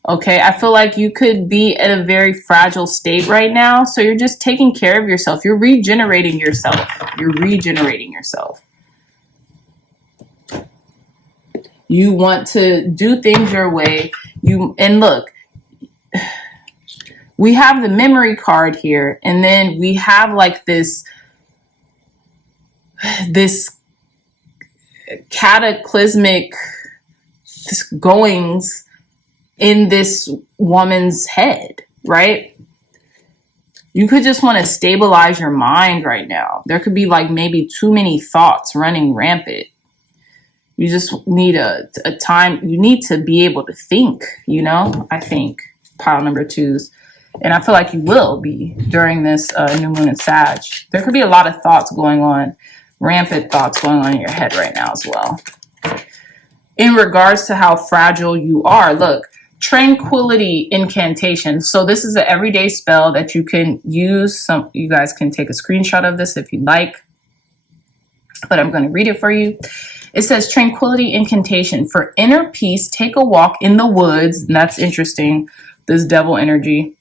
Okay, I feel like you could be at a very fragile state right now. So you're just taking care of yourself. You're regenerating yourself. You want to do things your way. And look, we have the memory card here. And then we have like this cataclysmic goings in this woman's head, right? You could just want to stabilize your mind right now. There could be like maybe too many thoughts running rampant. You just need a time. You need to be able to think, you know, I think, pile number twos. And I feel like you will be during this new moon in Sag. There could be a lot of thoughts going on, rampant thoughts going on in your head right now as well. In regards to how fragile you are, look, tranquility incantation. So this is an everyday spell that you can use. You guys can take a screenshot of this if you'd like, but I'm going to read it for you. It says tranquility incantation. For inner peace, take a walk in the woods. And that's interesting, this devil energy.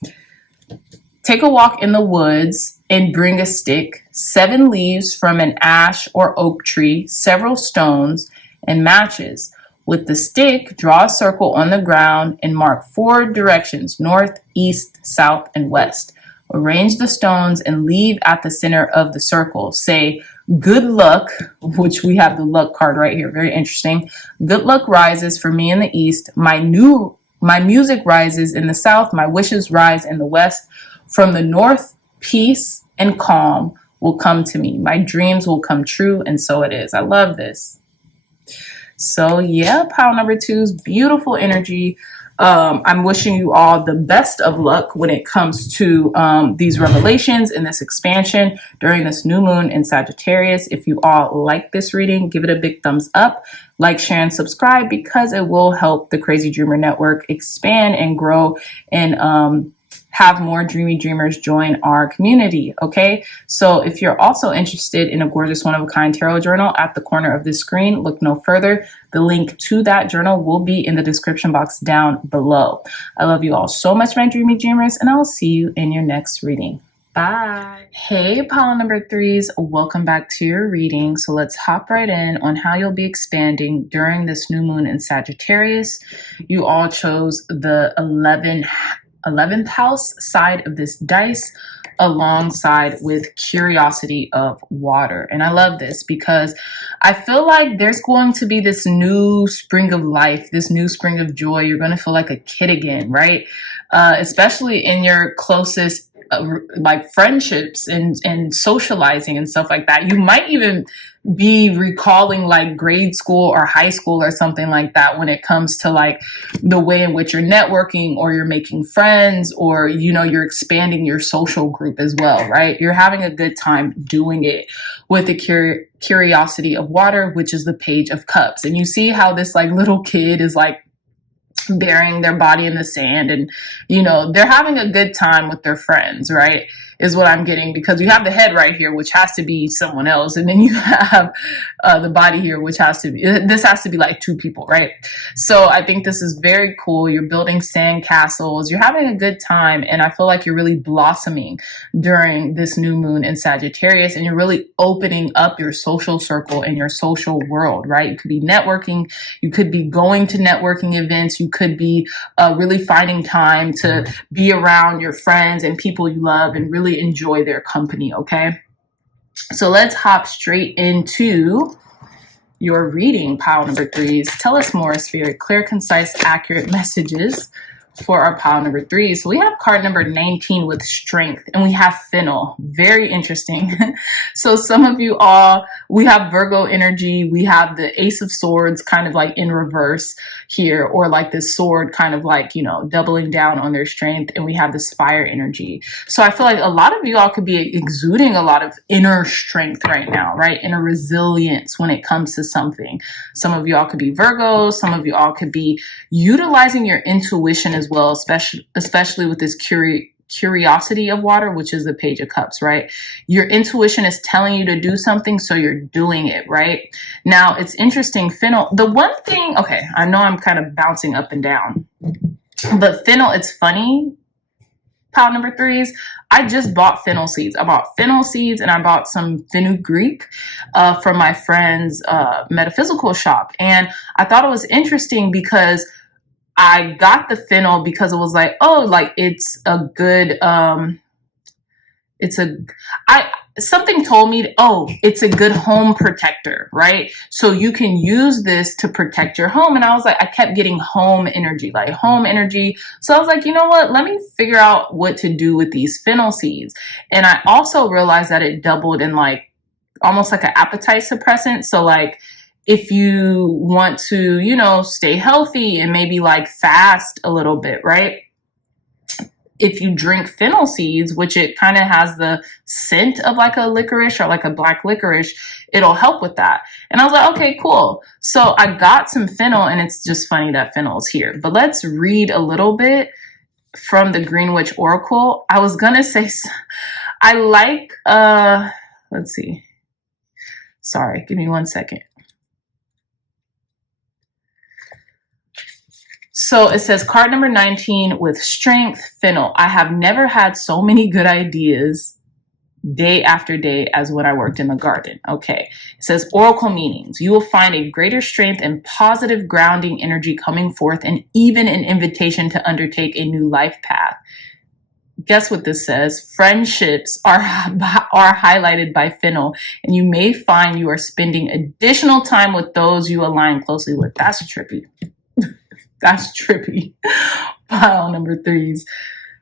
Take a walk in the woods and bring a stick, 7 leaves from an ash or oak tree, several stones, and matches. With the stick, draw a circle on the ground and mark 4 directions, north, east, south, and west. Arrange the stones and leave at the center of the circle. Say, good luck, which we have the luck card right here. Very interesting. Good luck rises for me in the east. My music rises in the south. My wishes rise in the west. From the north, peace and calm will come to me. My dreams will come true, and so it is. I love this. So yeah, pile number twos, beautiful energy. I'm wishing you all the best of luck when it comes to these revelations and this expansion during this new moon in Sagittarius. If you all like this reading, give it a big thumbs up, like, share, and subscribe, because it will help the Crazy Dreamer Network expand and grow and have more dreamy dreamers join our community. Okay, so if you're also interested in a gorgeous one-of-a-kind tarot journal, at the corner of this screen, look no further. The link to that journal will be in the description box down below. I love you all so much, my dreamy dreamers, and I'll see you in your next reading. Bye. Hey, pile number threes, welcome back to your reading. So let's hop right in on how you'll be expanding during this new moon in Sagittarius. You all chose the 11th house side of this dice alongside with curiosity of water. And I love this because I feel like there's going to be this new spring of life, this new spring of joy. You're going to feel like a kid again, right? Especially in your closest like friendships and socializing and stuff like that. You might even be recalling like grade school or high school or something like that when it comes to like the way in which you're networking or you're making friends, or, you know, you're expanding your social group as well, right? You're having a good time doing it with the curiosity of water, which is the Page of Cups. And you see how this like little kid is like burying their body in the sand, and, you know, they're having a good time with their friends, right? Is what I'm getting, because you have the head right here, which has to be someone else. And then you have the body here, which has to be, this has to be like 2 people, right? So I think this is very cool. You're building sand castles. You're having a good time. And I feel like you're really blossoming during this new moon in Sagittarius. And you're really opening up your social circle and your social world, right? You could be networking. You could be going to networking events. You could be really finding time to be around your friends and people you love and really enjoy their company. Okay, so let's hop straight into your reading, pile number threes. Tell us more, Spirit. Clear, concise, accurate messages for our pile number threes. So we have card number 19 with strength, and we have fennel. Very interesting. So some of you all, we have Virgo energy. We have the Ace of Swords kind of like in reverse here, or like this sword kind of like, you know, doubling down on their strength. And we have this fire energy. So I feel like a lot of you all could be exuding a lot of inner strength right now, right? Inner resilience when it comes to something. Some of you all could be Virgos. Some of you all could be utilizing your intuition as well, especially with this curiosity of water, which is the Page of Cups, right? Your intuition is telling you to do something, so you're doing it, right? Now, it's interesting, fennel, the one thing, okay, I know I'm kind of bouncing up and down, but fennel, it's funny, pile number threes, I just bought fennel seeds. I bought fennel seeds and I bought some fenugreek from my friend's metaphysical shop. And I thought it was interesting because I got the fennel because it was like, oh, like it's a good, something told me, oh, it's a good home protector, right? So you can use this to protect your home. And I was like, I kept getting home energy. So I was like, you know what? Let me figure out what to do with these fennel seeds. And I also realized that it doubled in like almost like an appetite suppressant. So like if you want to, you know, stay healthy and maybe like fast a little bit, right? If you drink fennel seeds, which it kind of has the scent of like a licorice or like a black licorice, it'll help with that. And I was like, okay, cool. So I got some fennel, and it's just funny that fennel is here. But let's read a little bit from the Green Witch Oracle. I was going to say, I like, let's see. Sorry, give me 1 second. So it says card number 19 with strength, fennel. I have never had so many good ideas day after day as when I worked in the garden. Okay. It says oracle meanings. You will find a greater strength and positive grounding energy coming forth, and even an invitation to undertake a new life path. Guess what this says? Friendships are highlighted by fennel, and you may find you are spending additional time with those you align closely with. That's trippy. That's trippy. Pile number 3s.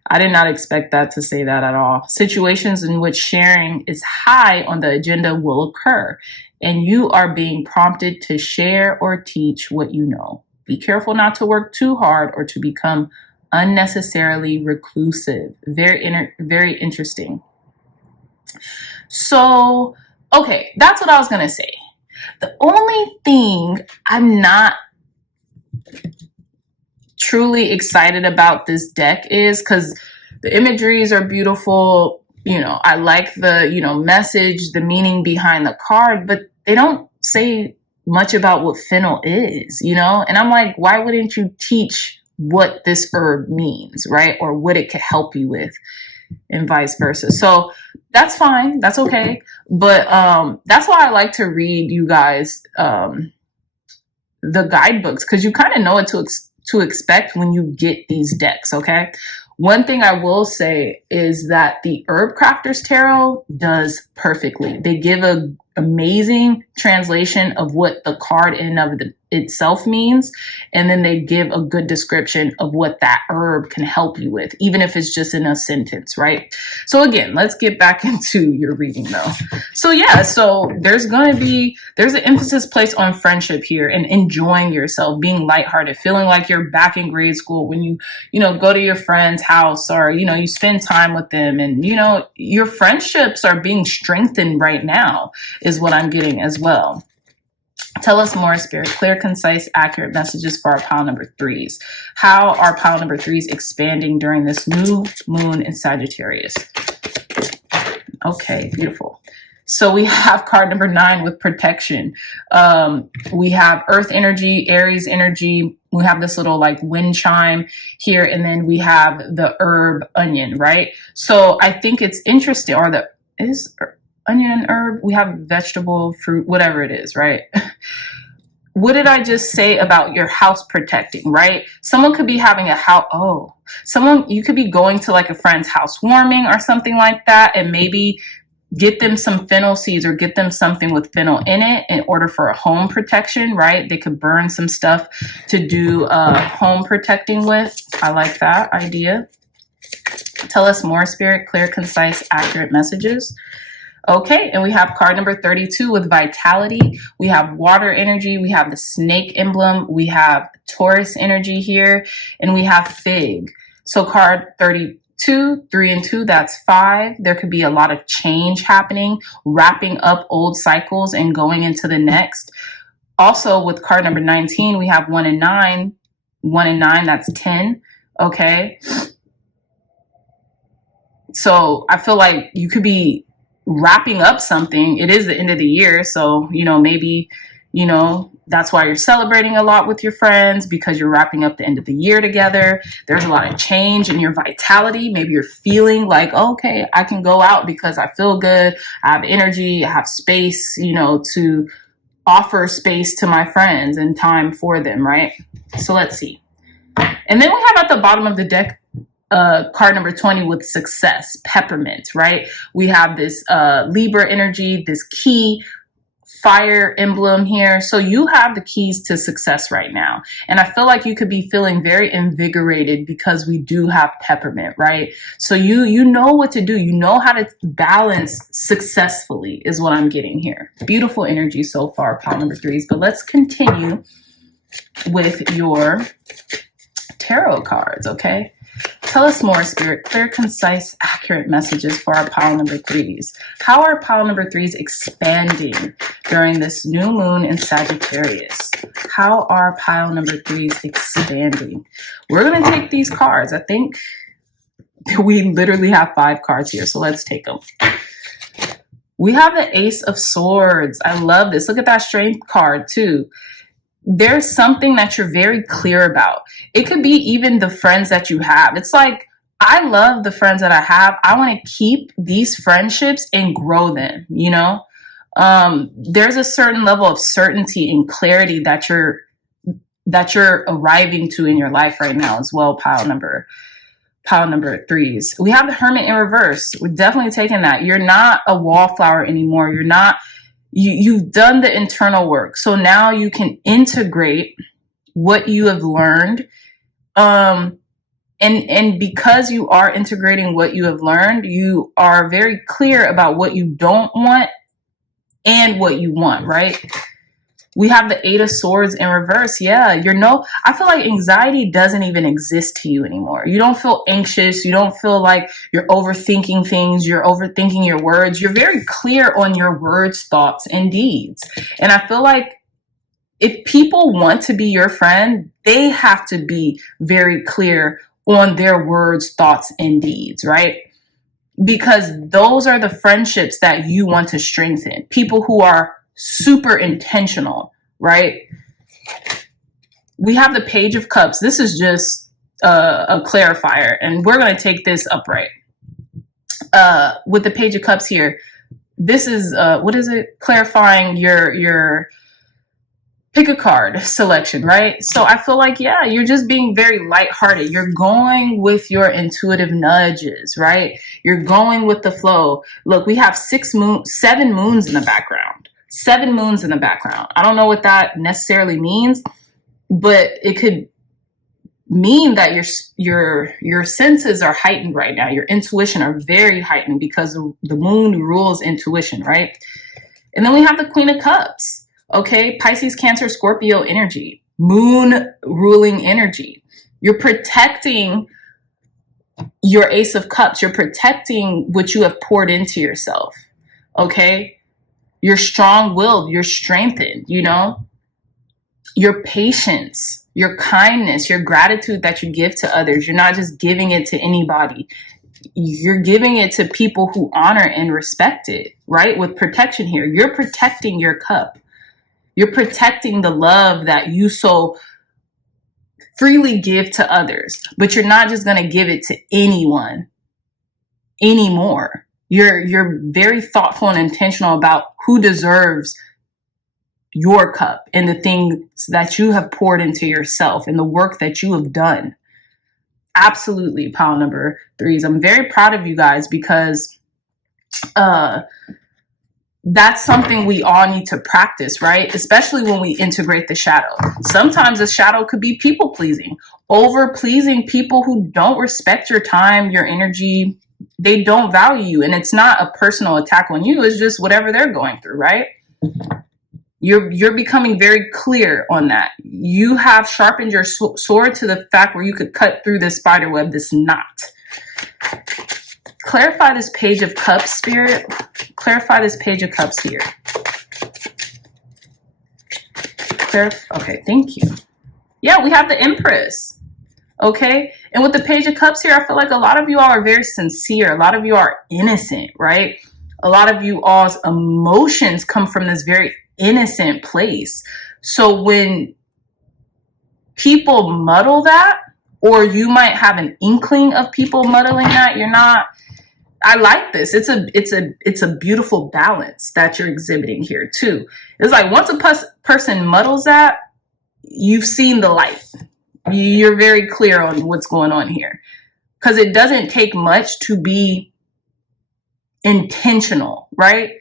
I did not expect that to say that at all. Situations in which sharing is high on the agenda will occur, and you are being prompted to share or teach what you know. Be careful not to work too hard or to become unnecessarily reclusive. Very interesting. So, okay, that's what I was going to say. The only thing I'm not truly excited about this deck is because the imageries are beautiful. You know, I like the, you know, message, the meaning behind the card, but they don't say much about what fennel is, you know? And I'm like, why wouldn't you teach what this herb means, right? Or what it could help you with, and vice versa. So that's fine. That's okay. But that's why I like to read you guys the guidebooks, because you kind of know what to expect when you get these decks, okay? One thing I will say is that the Herb Crafters Tarot does perfectly. They give an amazing translation of what the card in and of itself means, and then they give a good description of what that herb can help you with, even if it's just in a sentence, right? So again, let's get back into your reading though. So yeah, so there's an emphasis placed on friendship here and enjoying yourself, being lighthearted, feeling like you're back in grade school when you go to your friend's house, or, you spend time with them, and, your friendships are being strengthened right now is what I'm getting as well. Tell us more, Spirit. Clear, concise, accurate messages for our pile number 3s. How are pile number 3s expanding during this new moon in Sagittarius? Okay, beautiful. So we have card number 9 with protection. We have earth energy, Aries energy. We have this little like wind chime here. And then we have the herb onion, right? So I think it's interesting, is onion and herb? We have vegetable, fruit, whatever it is, right? What did I just say about your house protecting, right? Someone could be having you could be going to like a friend's housewarming or something like that, and maybe get them some fennel seeds or get them something with fennel in it in order for a home protection, right? They could burn some stuff to do home protecting with. I like that idea. Tell us more, Spirit. Clear, concise, accurate messages. Okay, and we have card number 32 with vitality. We have water energy. We have the snake emblem. We have Taurus energy here, and we have fig. So card 32, 3 and 2, that's 5. There could be a lot of change happening, wrapping up old cycles and going into the next. Also with card number 19, we have 1 and 9. 1 and 9, that's 10. Okay. So I feel like you could be wrapping up something. It is the end of the year. So, maybe, that's why you're celebrating a lot with your friends, because you're wrapping up the end of the year together. There's a lot of change in your vitality. Maybe you're feeling like, okay, I can go out because I feel good. I have energy. I have space, to offer space to my friends and time for them, right? So let's see. And then we have at the bottom of the deck card number 20 with success, peppermint, right? We have this Libra energy, this key fire emblem here. So you have the keys to success right now. And I feel like you could be feeling very invigorated because we do have peppermint, right? So you know what to do. You know how to balance successfully is what I'm getting here. Beautiful energy so far, pile number 3s. But let's continue with your tarot cards, okay? Tell us more, Spirit. Clear, concise, accurate messages for our pile number 3s. How are pile number 3s expanding during this new moon in Sagittarius? How are pile number 3s expanding? We're going to take these cards. I think we literally have 5 cards here, so let's take them. We have the Ace of Swords. I love this. Look at that Strength card, too. There's something that you're very clear about. It could be even the friends that you have. It's like, I love the friends that I have. I want to keep these friendships and grow them, you know? There's a certain level of certainty and clarity that you're arriving to in your life right now as well, pile number 3s. We have the Hermit in reverse. We're definitely taking that. You're not a wallflower anymore. You're not. You've done the internal work. So now you can integrate what you have learned. And because you are integrating what you have learned, you are very clear about what you don't want and what you want, right? We have the 8 of Swords in reverse. Yeah, I feel like anxiety doesn't even exist to you anymore. You don't feel anxious. You don't feel like you're overthinking things. You're overthinking your words. You're very clear on your words, thoughts, and deeds. And I feel like if people want to be your friend, they have to be very clear on their words, thoughts, and deeds, right? Because those are the friendships that you want to strengthen. People who are super intentional, right? We have the Page of Cups. This is just a clarifier, and we're going to take this upright. With the Page of Cups here, this is what is it? Clarifying your pick a card selection, right? So I feel like, yeah, you're just being very lighthearted. You're going with your intuitive nudges, right? You're going with the flow. Look, we have 7 moons in the background. 7 moons in the background. I don't know what that necessarily means, but it could mean that your senses are heightened right now. Your intuition are very heightened because the moon rules intuition, right? And then we have the Queen of Cups. Okay, Pisces, Cancer, Scorpio energy, moon ruling energy. You're protecting your Ace of Cups. You're protecting what you have poured into yourself. Okay, you're strong-willed. You're strengthened, you know. Your patience, your kindness, your gratitude that you give to others. You're not just giving it to anybody. You're giving it to people who honor and respect it, right? With protection here. You're protecting your cup. You're protecting the love that you so freely give to others, but you're not just going to give it to anyone anymore. You're very thoughtful and intentional about who deserves your cup and the things that you have poured into yourself and the work that you have done. Absolutely, pile number 3s. I'm very proud of you guys because that's something we all need to practice, right? Especially when we integrate the shadow. Sometimes the shadow could be people pleasing, over pleasing people who don't respect your time, your energy. They don't value you. And it's not a personal attack on you. It's just whatever they're going through, right? You're becoming very clear on that. You have sharpened your sword to the fact where you could cut through this spider web, this knot. Clarify this Page of Cups, Spirit. Clarify this Page of Cups here. Okay, thank you. Yeah, we have the Empress. Okay, and with the Page of Cups here, I feel like a lot of you all are very sincere. A lot of you are innocent, right? A lot of you all's emotions come from this very innocent place. So when people muddle that, or you might have an inkling of people muddling that, you're not. I like this. It's a beautiful balance that you're exhibiting here too. It's like once a person muddles that, you've seen the light. You're very clear on what's going on here. because it doesn't take much to be intentional, right?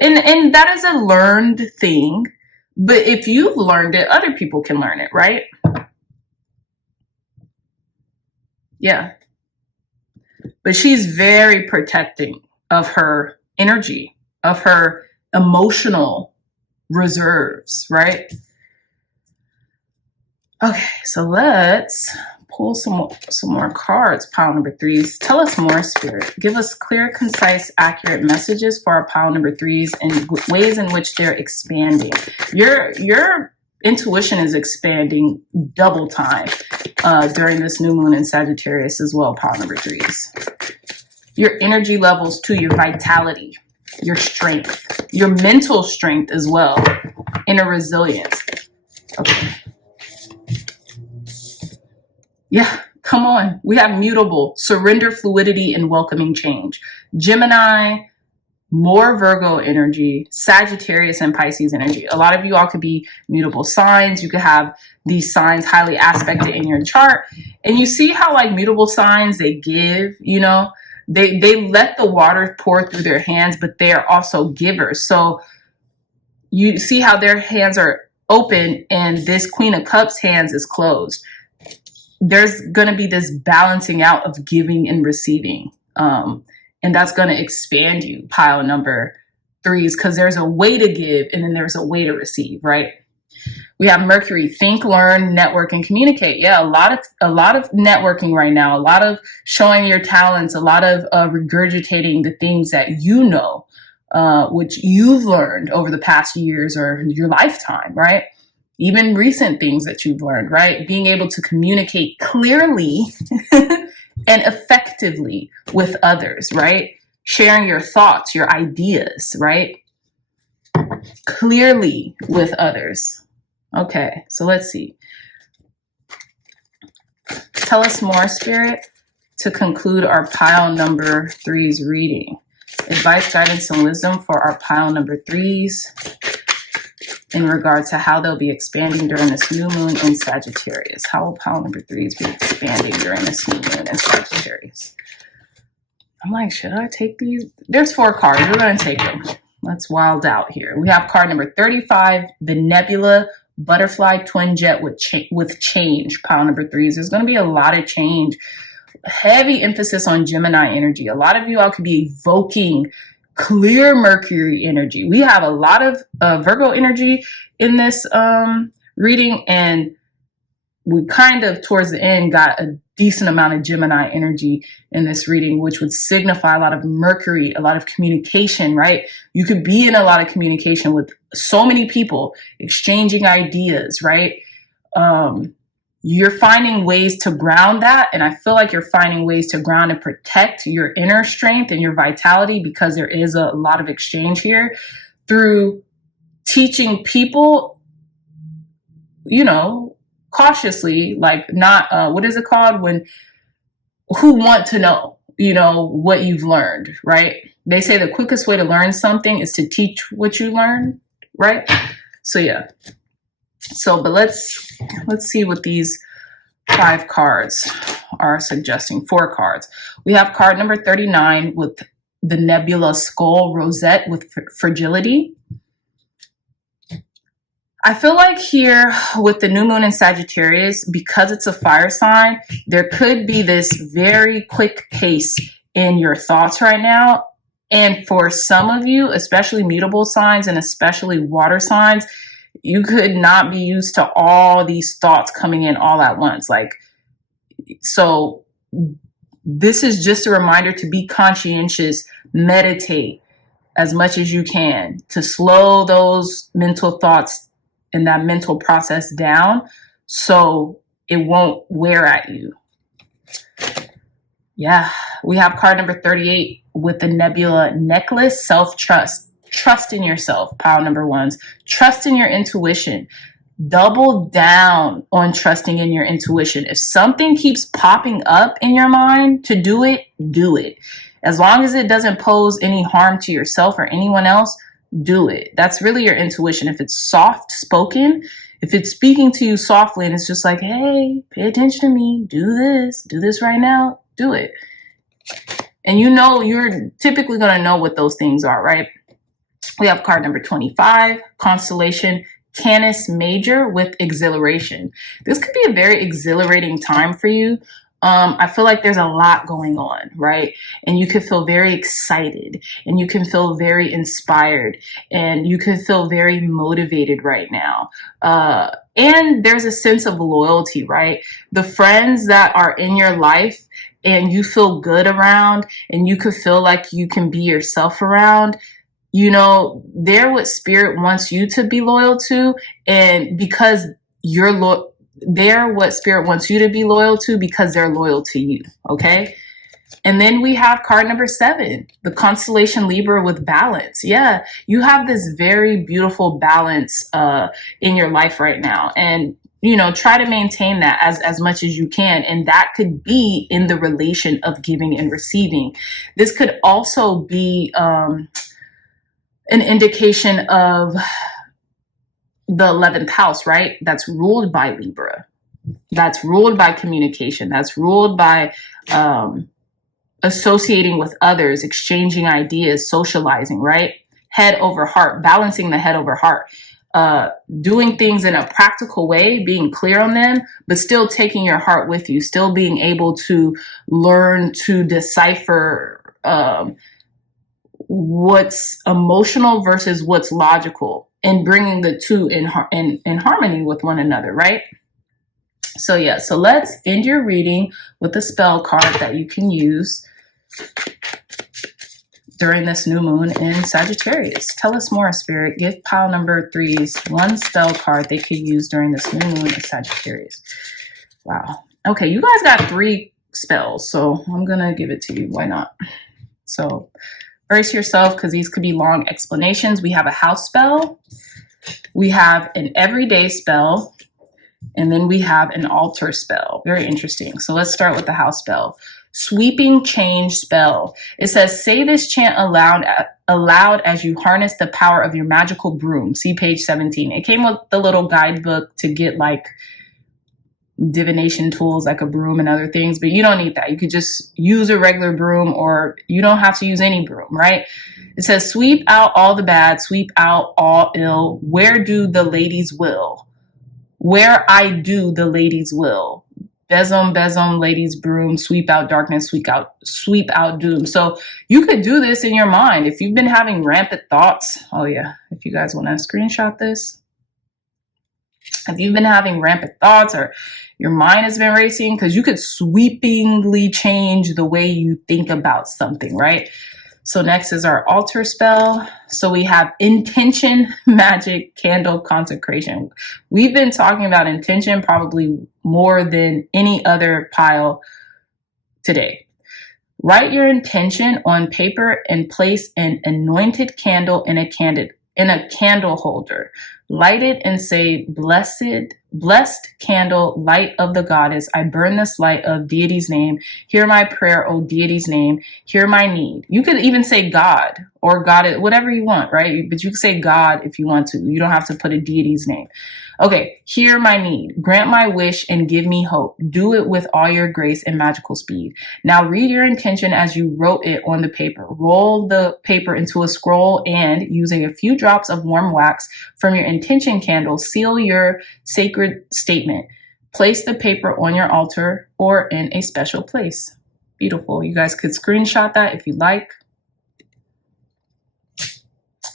And that is a learned thing, but if you've learned it, other people can learn it, right? Yeah. But she's very protecting of her energy, of her emotional reserves, right? Okay, so let's pull some more cards, pile number threes. Tell us more, Spirit. Give us clear, concise, accurate messages for our pile number threes and ways in which they're expanding. Your intuition is expanding double time during this new moon in Sagittarius as well, pile number threes. Your energy levels too, your vitality, your strength, your mental strength as well, inner resilience. Okay. Yeah, come on. We have mutable, surrender, fluidity, and welcoming change. Gemini, more Virgo energy, Sagittarius and Pisces energy. A lot of you all could be mutable signs. You could have these signs highly aspected in your chart. And you see how like mutable signs, they give, you know, they let the water pour through their hands, but they are also givers. So you see how their hands are open and this Queen of Cups hands is closed. There's going to be this balancing out of giving and receiving. And that's going to expand you, pile number threes, because there's a way to give and then there's a way to receive, right? We have Mercury, think, learn, network, and communicate. Yeah, a lot of networking right now, a lot of showing your talents, a lot of regurgitating the things that you know, which you've learned over the past years or your lifetime, right? Even recent things that you've learned, right? Being able to communicate clearly and effectively with others, right? Sharing your thoughts, your ideas, right? Clearly with others. Okay, so let's see. Tell us more, Spirit, to conclude our pile number threes reading. Advice, guidance, and wisdom for our pile number threes in regard to how they'll be expanding during this new moon in Sagittarius. How will pile number threes be expanding during this new moon in Sagittarius? I'm like, should I take these? There's 4 cards. We're going to take them. Let's wild out here. We have card number 35, the Nebula Butterfly Twin Jet with change, pile number threes. There's going to be a lot of change. Heavy emphasis on Gemini energy. A lot of you all could be evoking clear Mercury energy. We have a lot of Virgo energy in this reading, and we kind of towards the end got a decent amount of Gemini energy in this reading, which would signify a lot of Mercury, a lot of communication, right? You could be in a lot of communication with so many people, exchanging ideas, right? You're finding ways to ground that. And I feel like you're finding ways to ground and protect your inner strength and your vitality, because there is a lot of exchange here through teaching people, you know, cautiously, like not, what is it called? Who want to know, you know, what you've learned, right? They say the quickest way to learn something is to teach what you learn, right? So yeah. So, but let's see what these 5 cards are suggesting. 4 cards. We have card number 39 with the Nebula Skull Rosette with fragility. I feel like here with the new moon in Sagittarius, because it's a fire sign, there could be this very quick pace in your thoughts right now. And for some of you, especially mutable signs and especially water signs, you could not be used to all these thoughts coming in all at once. Like, so this is just a reminder to be conscientious, meditate as much as you can to slow those mental thoughts and that mental process down so it won't wear at you. Yeah, we have card number 38 with the Nebula Necklace, self-trust. Trust in yourself, pile number ones. Trust in your intuition. Double down on trusting in your intuition. If something keeps popping up in your mind to do it, do it. As long as it doesn't pose any harm to yourself or anyone else, do it. That's really your intuition. If it's soft spoken, If it's speaking to you softly and it's just like, hey, pay attention to me, do this right now, do it. And you know, you're typically going to know what those things are, right? We have card number 25, constellation Canis Major with exhilaration. This could be a very exhilarating time for you. I feel like there's a lot going on, right? And you could feel very excited and you can feel very inspired and you can feel very motivated right now. And there's a sense of loyalty, right? The friends that are in your life and you feel good around and you could feel like you can be yourself around, you know, they're what spirit wants you to be loyal to. And because they're what spirit wants you to be loyal to because they're loyal to you. Okay. And then we have card number 7, the constellation Libra with balance. Yeah. You have this very beautiful balance, in your life right now. And, you know, try to maintain that as much as you can. And that could be in the relation of giving and receiving. This could also be, an indication of the 11th house, right? That's ruled by Libra. That's ruled by communication. That's ruled by associating with others, exchanging ideas, socializing, right? Head over heart, balancing the head over heart, doing things in a practical way, being clear on them, but still taking your heart with you, still being able to learn to decipher what's emotional versus what's logical and bringing the two in harmony with one another, right? So yeah, so let's end your reading with a spell card that you can use during this new moon in Sagittarius. Tell us more, Spirit. Give pile number 3s one spell card they could use during this new moon in Sagittarius. Wow. Okay, you guys got 3 spells, so I'm gonna give it to you. Why not? So brace yourself because these could be long explanations. We have a house spell, we have an everyday spell, and then we have an altar spell. Very interesting. So let's start with the house spell. Sweeping change spell. It says, say this chant aloud as you harness the power of your magical broom. See page 17. It came with the little guidebook to get like divination tools like a broom and other things, but you don't need that. You could just use a regular broom, or you don't have to use any broom, right? It says, sweep out all the bad, sweep out all ill. Where do the ladies will? Where I do the ladies will. Besom, besom, ladies broom, sweep out darkness, sweep out doom. So you could do this in your mind. If you've been having rampant thoughts, oh yeah, if you guys want to screenshot this. If you've been having rampant thoughts or your mind has been racing, because you could sweepingly change the way you think about something, right? So next is our altar spell. So we have intention, magic, candle, consecration. We've been talking about intention probably more than any other pile today. Write your intention on paper and place an anointed candle in a candle holder. Light it and say, blessed candle, light of the goddess. I burn this light of deity's name. Hear my prayer, O deity's name. Hear my need. You could even say God or God, whatever you want, right? But you can say God if you want to. You don't have to put a deity's name. Okay, hear my need. Grant my wish and give me hope. Do it with all your grace and magical speed. Now read your intention as you wrote it on the paper. Roll the paper into a scroll and, using a few drops of warm wax from your intention candle, seal your sacred statement. Place the paper on your altar or in a special place. Beautiful. You guys could screenshot that if you like.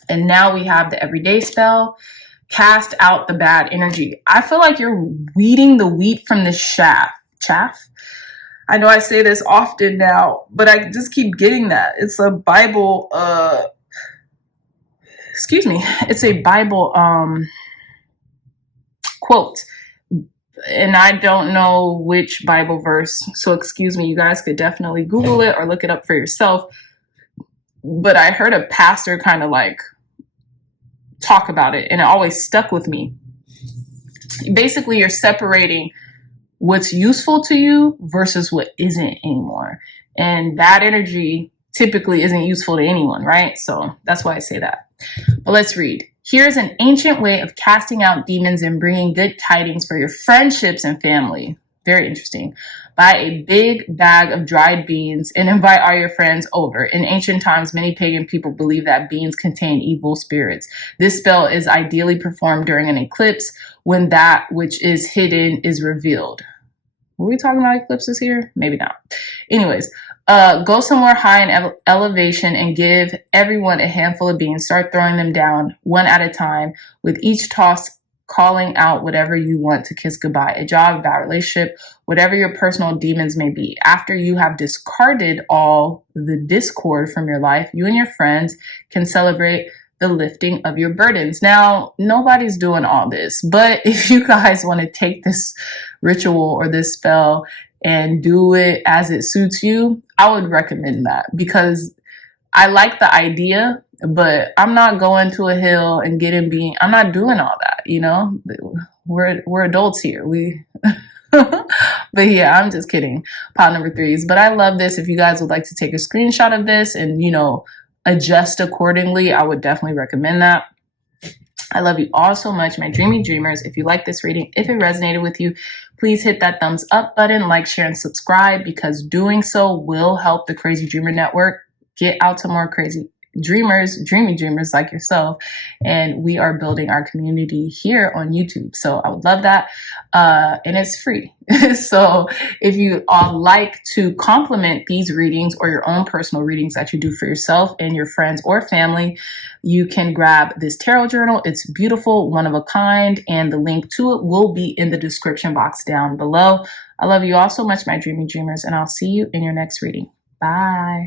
And now we have the everyday spell. Cast out the bad energy. I feel like you're weeding the wheat from the chaff. I know I say this often now, but I just keep getting that. It's a Bible, it's a Bible quote. And I don't know which Bible verse, so excuse me, you guys could definitely Google it or look it up for yourself. But I heard a pastor kind of like talk about it, and it always stuck with me. Basically, you're separating what's useful to you versus what isn't anymore. And bad energy typically isn't useful to anyone, right? So that's why I say that. But let's read. Here's an ancient way of casting out demons and bringing good tidings for your friendships and family. Very interesting. Buy a big bag of dried beans and invite all your friends over. In ancient times, many pagan people believed that beans contain evil spirits. This spell is ideally performed during an eclipse when that which is hidden is revealed. Were we talking about eclipses here? Maybe not. Anyways, go somewhere high in elevation and give everyone a handful of beans. Start throwing them down one at a time, with each toss calling out whatever you want to kiss goodbye, a job, a bad relationship, whatever your personal demons may be. After you have discarded all the discord from your life, you and your friends can celebrate the lifting of your burdens. Now, nobody's doing all this, but if you guys want to take this ritual or this spell and do it as it suits you, I would recommend that, because I like the idea, but I'm not going to a hill and I'm not doing all that, you know? We're adults here. But yeah, I'm just kidding. Pile number 3s. But I love this. If you guys would like to take a screenshot of this and, you know, adjust accordingly, I would definitely recommend that. I love you all so much, my dreamy dreamers. If you like this reading, if it resonated with you, please hit that thumbs up button, like, share, and subscribe, because doing so will help the Crazy Dreamer Network get out to more crazy dreamers, dreamy dreamers like yourself. And we are building our community here on YouTube. So I would love that. And it's free. So if you like to complement these readings or your own personal readings that you do for yourself and your friends or family, you can grab this tarot journal. It's beautiful, one of a kind, and the link to it will be in the description box down below. I love you all so much, my dreamy dreamers, and I'll see you in your next reading. Bye.